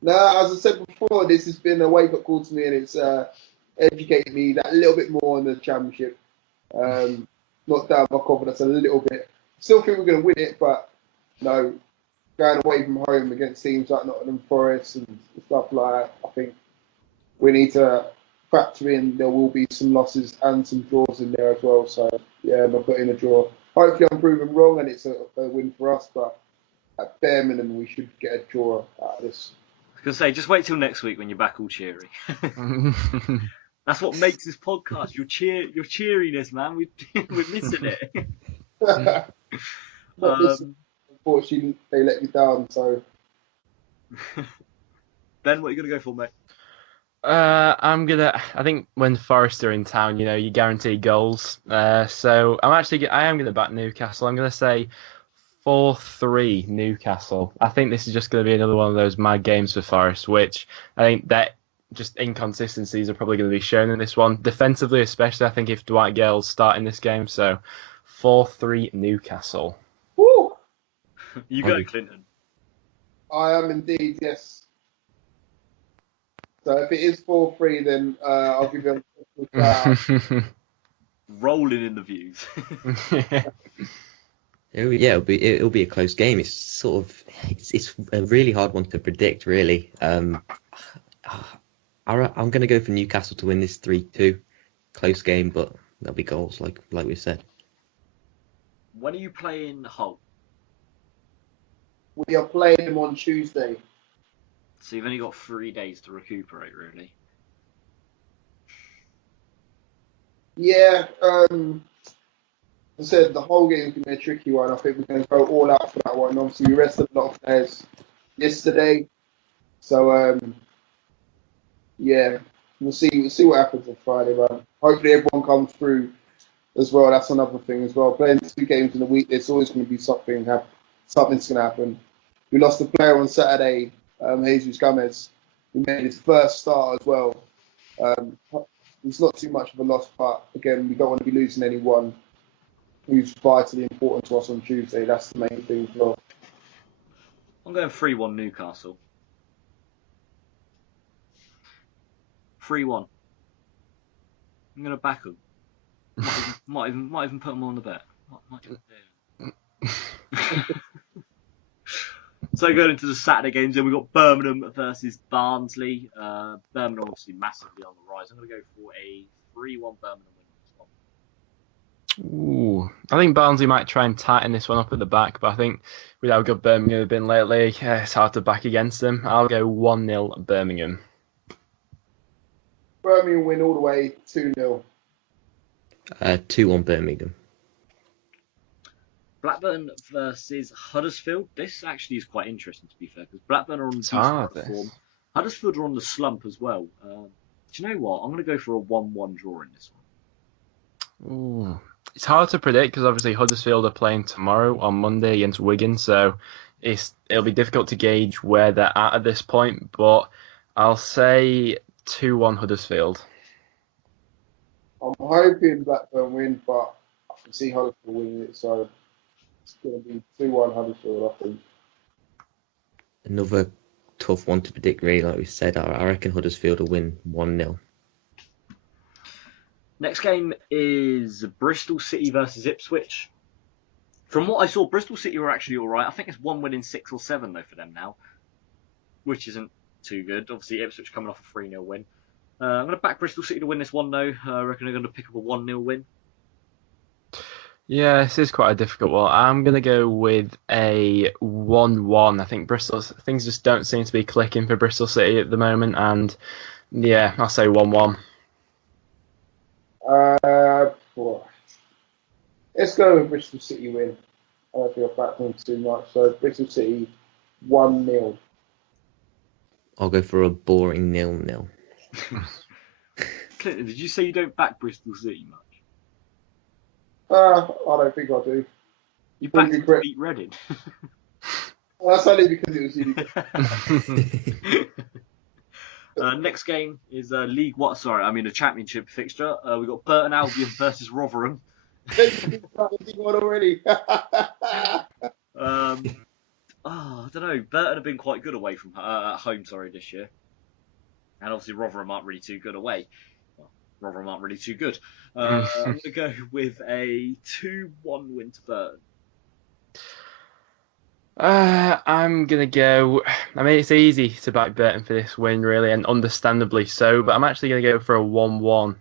No, as I said before, this has been a wake-up call to me, and it's educated me that little bit more in the Championship. Knocked down my confidence a little bit. Still think we're going to win it, but no, going away from home against teams like Nottingham Forest and stuff like that, I think we need to factor in there will be some losses and some draws in there as well. So, yeah, I'm going to put in a draw. Hopefully I'm proven wrong and it's a win for us, but at bare minimum we should get a draw out of this. I was going to say, just wait till next week when you're back all cheery. That's what makes this podcast. Your cheeriness, man. We're missing it. Unfortunately, they let me down. So, Ben, what are you gonna go for, mate? I think when Forest are in town, you guarantee goals. So I am gonna back Newcastle. I'm gonna say 4-3 Newcastle. I think this is just gonna be another one of those mad games for Forest, which I think that just inconsistencies are probably going to be shown in this one. Defensively, especially, I think if Dwight Gale's starting this game. So 4-3 Newcastle. Woo! You go, Clinton. I am indeed, yes. So if it is 4-3, then I'll give you a rolling in the views. It'll be a close game. It's it's a really hard one to predict, really. I'm going to go for Newcastle to win this 3-2. Close game, but there'll be goals, like we said. When are you playing Hull? We are playing them on Tuesday. So you've only got 3 days to recuperate, really. Yeah, as I said, the whole game is going to be a tricky one. I think we're going to go all out for that one. Obviously, we rested a lot of players yesterday. So, yeah, we'll see what happens on Friday, man. Hopefully everyone comes through as well. That's another thing as well. Playing 2 games in a week, there's always going to be something's going to happen. We lost a player on Saturday, Jesus Gomez. He made his first start as well. It's not too much of a loss, but again, we don't want to be losing anyone who's vitally important to us on Tuesday. That's the main thing as well. I'm going 3-1 Newcastle. 3-1. I'm going to back them. Might even put them on the bet. Might even do. So going into the Saturday games, then we've got Birmingham versus Barnsley. Birmingham obviously massively on the rise. I'm going to go for a 3-1 Birmingham win. Ooh, I think Barnsley might try and tighten this one up at the back, but I think with how good Birmingham have been lately, it's hard to back against them. I'll go 1-0 Birmingham. Birmingham win all the way, 2-0. 2-1 Birmingham. Blackburn versus Huddersfield. This actually is quite interesting, to be fair, because Blackburn are on decent form. Huddersfield are on the slump as well. Do you know what? I'm going to go for a 1-1 draw in this one. Ooh. It's hard to predict because obviously Huddersfield are playing tomorrow on Monday against Wigan, so it'll be difficult to gauge where they're at this point, but I'll say 2-1 Huddersfield. I'm hoping Blackburn win, but I can see Huddersfield winning it, so it's going to be 2-1 Huddersfield, I think. Another tough one to predict, really, like we said. I reckon Huddersfield will win 1-0. Next game is Bristol City versus Ipswich. From what I saw, Bristol City were actually all right. I think it's 1 win in 6 or 7, though, for them now, which isn't too good. Obviously, Ipswich coming off a 3-0 win. I'm going to back Bristol City to win this one, though. I reckon they're going to pick up a 1-0 win. Yeah, this is quite a difficult one. I'm going to go with a 1-1. I think things just don't seem to be clicking for Bristol City at the moment, and yeah, I'll say 1-1. Let's go with Bristol City win. I don't think I've backed them too much, so Bristol City 1-0. I'll go for a boring 0-0. Clinton, did you say you don't back Bristol City much? I don't think I do. You backed them to beat Reading. Well, that's only because it was you. Next game is a championship fixture. We've got Burton Albion versus Rotherham. One already. I don't know. Burton have been quite good away from at home, this year, and obviously Rotherham aren't really too good away. Well, Rotherham aren't really too good. I'm going to go with a 2-1 win to Burton. I'm going to go... I mean, it's easy to back Burton for this win, really, and understandably so, but I'm actually going to go for a 1-1.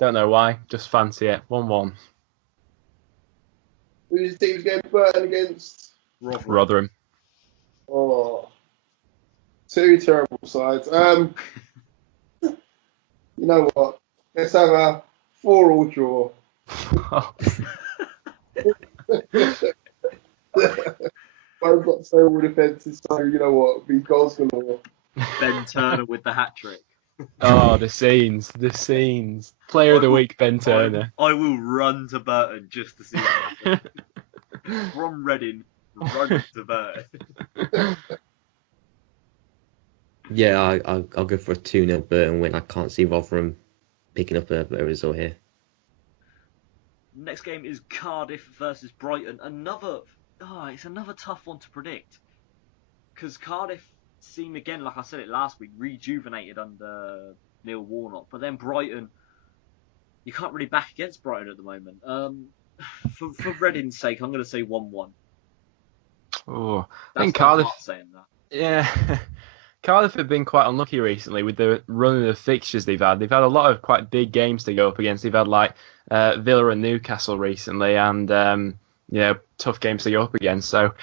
Don't know why, just fancy it. 1-1. Who's the team's going Burton against? Rotherham. Oh, two terrible sides. You know what? Let's have a 4-4 draw. I've got terrible defences, so you know what? Be goals galore. Ben Turner with the hat trick. Oh, the scenes. Player of the week, Ben Turner. I will run to Burton just to see that. From Reading, run to Burton. Yeah, I'll go for a 2-0 Burton win. I can't see Rotherham picking up a result here. Next game is Cardiff versus Brighton. It's another tough one to predict. Because Cardiff seem, again, like I said it last week, rejuvenated under Neil Warnock. But then Brighton, you can't really back against Brighton at the moment. For Reading's sake, I'm going to say 1-1. Oh, I think Cardiff. Saying that. Yeah, Cardiff have been quite unlucky recently with the run of the fixtures they've had. They've had a lot of quite big games to go up against. They've had Villa and Newcastle recently, and tough games to go up against. So,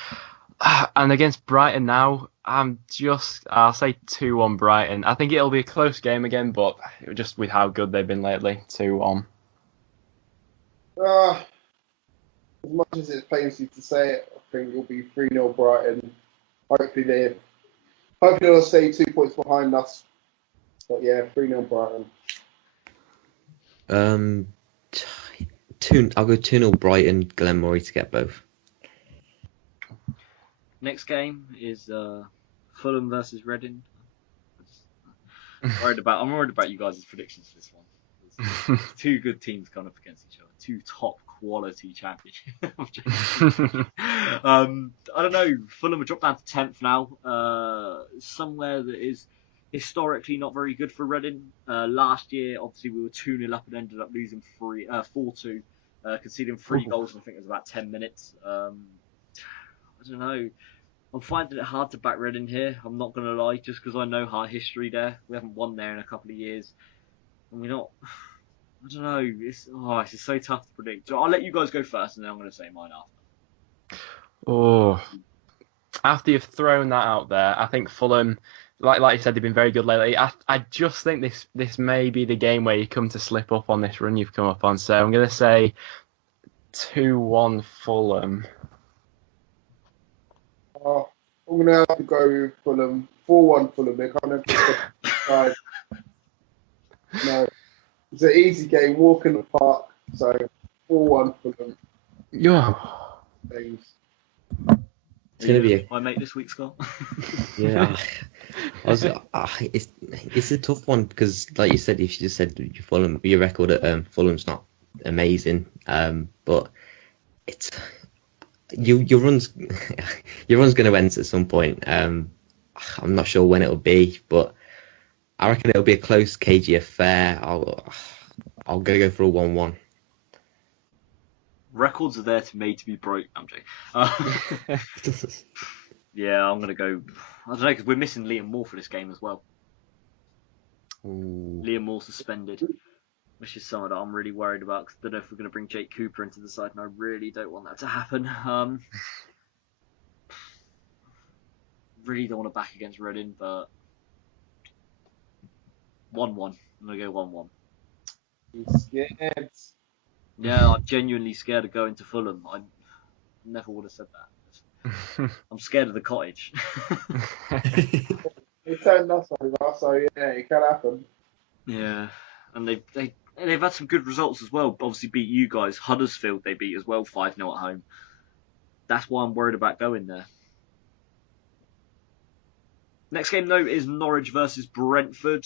and against Brighton now, I'll say 2-1 Brighton. I think it'll be a close game again, but just with how good they've been lately, 2-1. As much as it's painful to say it, I think it'll be 3-0 Brighton. Hopefully they'll stay 2 points behind us. But yeah, 3-0 Brighton. I'll go 2-0 Brighton, Glenn Murray to get both. Next game is Fulham versus Reading. I'm worried about you guys' predictions for this one. Two good teams going up against each other. Two top quality championship. I don't know. Fulham have dropped down to 10th now. Somewhere that is historically not very good for Reading. Last year, obviously, we were 2-0 up and ended up losing 4-2, conceding 3 goals in I think it was about 10 minutes. I don't know. I'm finding it hard to back Reading here. I'm not going to lie, just because I know our history there. We haven't won there in a couple of years. And we're not... I don't know. It's just so tough to predict. So I'll let you guys go first, and then I'm going to say mine after. Oh, after you've thrown that out there, I think Fulham, like you said, they've been very good lately. I just think this may be the game where you come to slip up on this run you've come up on. So I'm going to say 2-1 Fulham. I'm going to have to go with Fulham. 4-1 Fulham. They kind of side. No, it's an easy game. Walk in the park. So 4-1 Fulham. Yeah. It's going to be my mate this week, Scott. Yeah. It's a tough one because, like you said, if you just said your record at Fulham's not amazing, but it's your run's going to end at some point. I'm not sure when it'll be, but I reckon it'll be a close, cagey affair. I'll go for a 1-1. Records are there to be broke. I'm joking. Yeah, I'm gonna go. I don't know because we're missing Liam Moore for this game as well. Ooh. Liam Moore suspended, which is something that I'm really worried about. Cause I don't know if we're gonna bring Jake Cooper into the side, and I really don't want that to happen. Really don't want to back against Reading, but 1-1. I'm gonna go 1-1. He's scared. Yeah, I'm genuinely scared of going to Fulham. I never would have said that. I'm scared of the cottage. He turned us over, so yeah, it can happen. Yeah, and they've had some good results as well. Obviously beat you guys. Huddersfield they beat as well, 5-0 at home. That's why I'm worried about going there. Next game, though, is Norwich versus Brentford.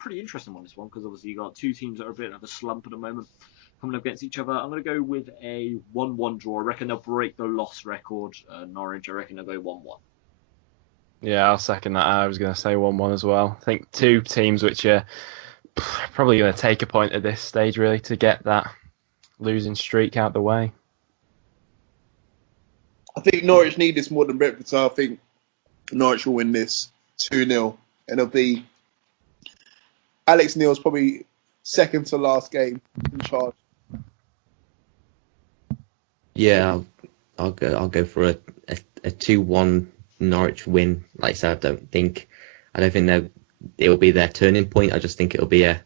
Pretty interesting one, this one, because obviously you got two teams that are a bit of a slump at the moment coming up against each other. I'm going to go with a 1-1 draw. I reckon they'll break the loss record. Norwich, I reckon they'll go 1-1. Yeah, I'll second that. I was going to say 1-1 as well. I think two teams which are probably going to take a point at this stage, really, to get that losing streak out the way. I think Norwich need this more than Brentford, so I think Norwich will win this 2-0. And it'll be Alex Neil's probably second to last game in charge. Yeah, I'll go for a 2-1 Norwich win. Like I said, I don't think that it will be their turning point. I just think it'll be a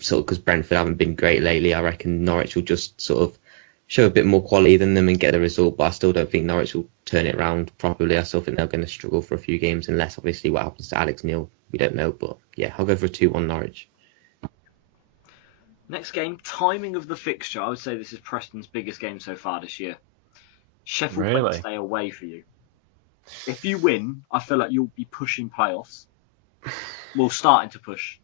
sort of, because Brentford haven't been great lately. I reckon Norwich will just sort of show a bit more quality than them and get the result. But I still don't think Norwich will turn it around properly. I still think they're going to struggle for a few games, unless obviously what happens to Alex Neil, we don't know. But yeah, I'll go for a 2-1 Norwich. Next game, timing of the fixture. I would say this is Preston's biggest game so far this year. Sheffield Wednesday away for you. If you win, I feel like you'll be pushing playoffs. Well, starting to push.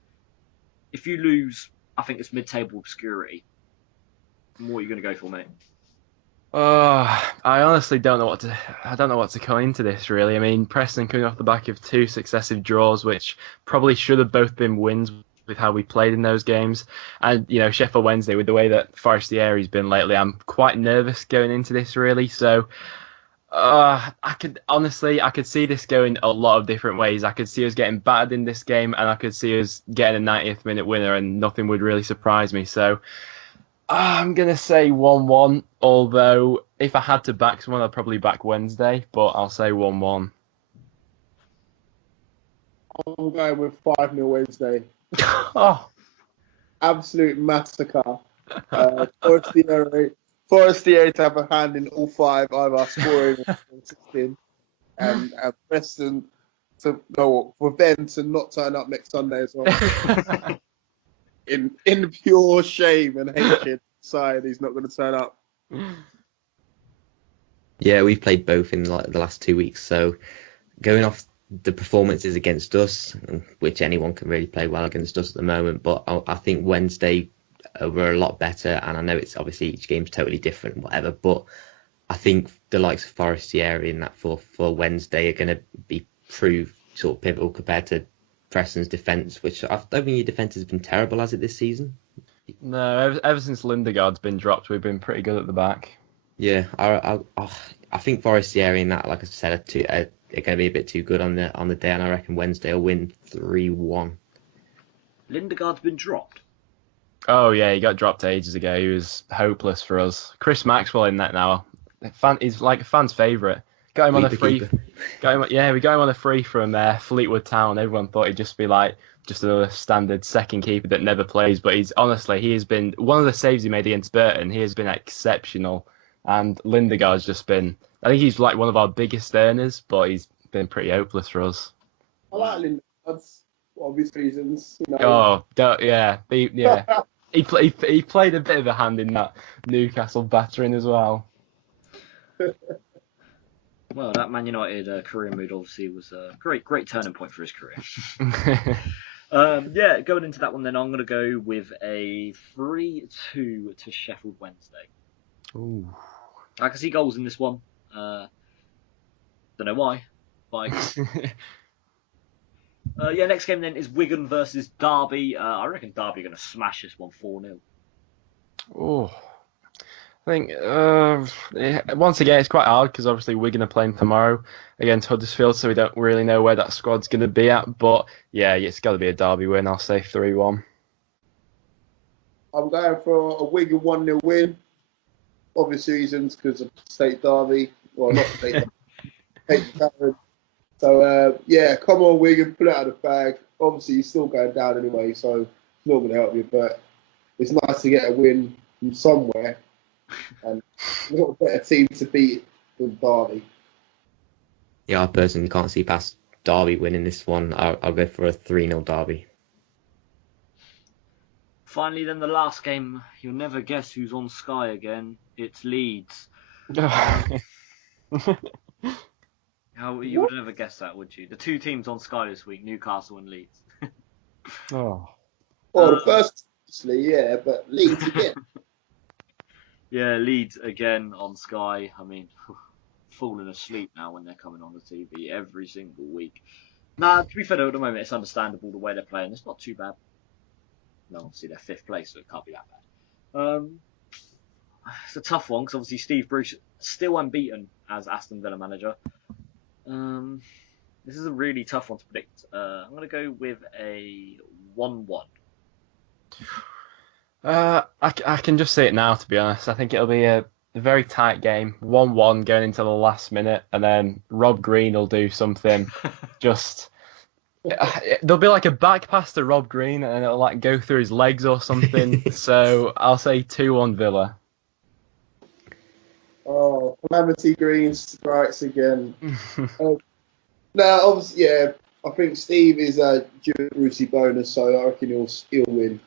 If you lose, I think it's mid-table obscurity. What are you going to go for, mate? I honestly don't know what to come into this, really. I mean, Preston coming off the back of two successive draws, which probably should have both been wins with how we played in those games. And, Sheffield Wednesday, with the way that Forestieri's been lately, I'm quite nervous going into this, really. So, I could see this going a lot of different ways. I could see us getting battered in this game, and I could see us getting a 90th minute winner, and nothing would really surprise me. So, I'm going to say 1-1, although if I had to back someone, I'd probably back Wednesday, but I'll say 1-1. I'm going with 5-0 Wednesday. Oh. Absolute massacre. Forestieri to have a hand in all five, either scoring or assisting, and Preston to go for Ben to not turn up next Sunday as well. in pure shame and hatred, side he's not going to turn up. Yeah, we've played both in the last 2 weeks, so going off the performances against us, which anyone can really play well against us at the moment, but I think Wednesday were a lot better, and I know it's obviously each game's totally different, whatever, but I think the likes of Forestieri in that for Wednesday are going to be proved sort of pivotal compared to Preston's defence, which I don't think your defence has been terrible, has it, this season? No, ever since Lindegaard's been dropped, we've been pretty good at the back. Yeah, I think Forestieri and that, like I said, are going to be a bit too good on the day, and I reckon Wednesday will win 3-1. Lindegaard's been dropped. Oh yeah, he got dropped ages ago. He was hopeless for us. Chris Maxwell in that now. He's like a fan's favourite. Got him on a free. We got him on a free from Fleetwood Town. Everyone thought he'd just be like just another standard second keeper that never plays. But he has been one of the saves he made against Burton. He has been exceptional. And Lindegaard's just been. I think he's like one of our biggest earners, but he's been pretty hopeless for us. I like Lindegaard for obvious reasons. Oh, yeah. He played a bit of a hand in that Newcastle battering as well. Well, that Man United career mood obviously was a great turning point for his career. Going into that one then, I'm going to go with a 3-2 to Sheffield Wednesday. Ooh. I can see goals in this one. Don't know why. Next game then is Wigan versus Derby. I reckon Derby are going to smash this one 4-0. Oh, I think once again it's quite hard because obviously Wigan are playing tomorrow against Huddersfield, so we don't really know where that squad's going to be at. But yeah, it's got to be a Derby win. I'll say 3-1. I'm going for a Wigan 1-0 win. Obvious reasons, because of State Derby. Well, not State Derby. So, come on, Wigan, pull it out of the bag. Obviously, you're still going down anyway, so it's not going to help you. But it's nice to get a win from somewhere. And not a better team to beat than Derby. Yeah, I personally can't see past Derby winning this one. I'll go for a 3-0 Derby. Finally, then the last game, you'll never guess who's on Sky again. It's Leeds. You would never guess that, would you? The two teams on Sky this week, Newcastle and Leeds. Oh. Well, the first, obviously, yeah, but Leeds again. Yeah, Leeds again on Sky. I mean, falling asleep now when they're coming on the TV every single week. Nah, to be fair though, at the moment it's understandable the way they're playing. It's not too bad. No, obviously they're 5th place, so it can't be that bad. It's a tough one because obviously Steve Bruce still unbeaten as Aston Villa manager. This is a really tough one to predict. I'm going to go with a 1-1. I can just say it now, to be honest. I think it'll be a very tight game. 1-1 going into the last minute, and then Rob Green will do something. There'll be like a back pass to Rob Green, and it'll like go through his legs or something. So I'll say 2-1 Villa. Oh, Calamity Green strikes again. Now, obviously, yeah, I think Steve is a Brucey bonus, so I reckon he'll win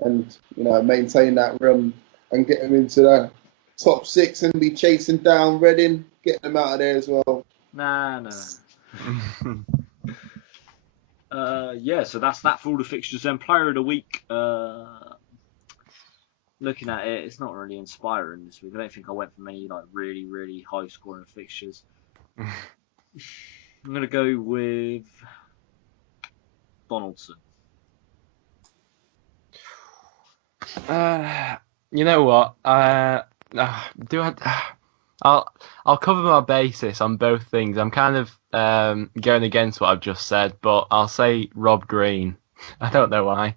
and maintain that run and get him into the top 6 and be chasing down Reading, getting them out of there as well. Nah. So that's that for all the fixtures. Then Player of the Week. Looking at it, it's not really inspiring this week. I don't think I went for many really, really high scoring fixtures. I'm gonna go with Donaldson. You know what? I'll cover my basis on both things. I'm kind of going against what I've just said, but I'll say Rob Green. I don't know why.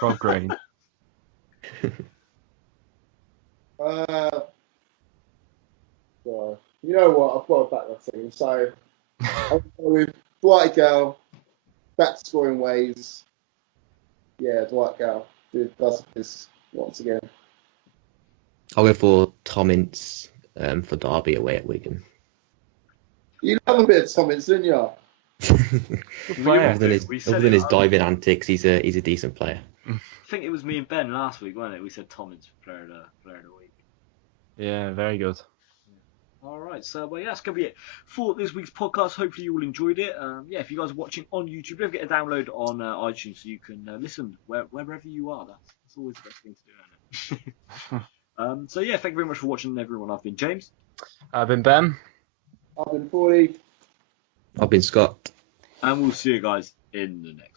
Rob Green. Well, you know what? I've got to back that team. So I'll go with Dwight Gale, back to scoring ways. Yeah, Dwight Gale does this once again. I'll go for Tom Ince for Derby away at Wigan. You love a bit of Tom Ince, don't you? Other than his diving antics, he's a decent player. I think it was me and Ben last week, wasn't it? We said Tom Ince for player of the week. Yeah, very good. All right, so that's going to be it for this week's podcast. Hopefully you all enjoyed it. If you guys are watching on YouTube, don't forget to download on iTunes so you can listen wherever you are. That's It's always the best thing to do, isn't it? So yeah, thank you very much for watching, everyone. I've been James. I've been Ben. I've been 40. I've been Scott. And we'll see you guys in the next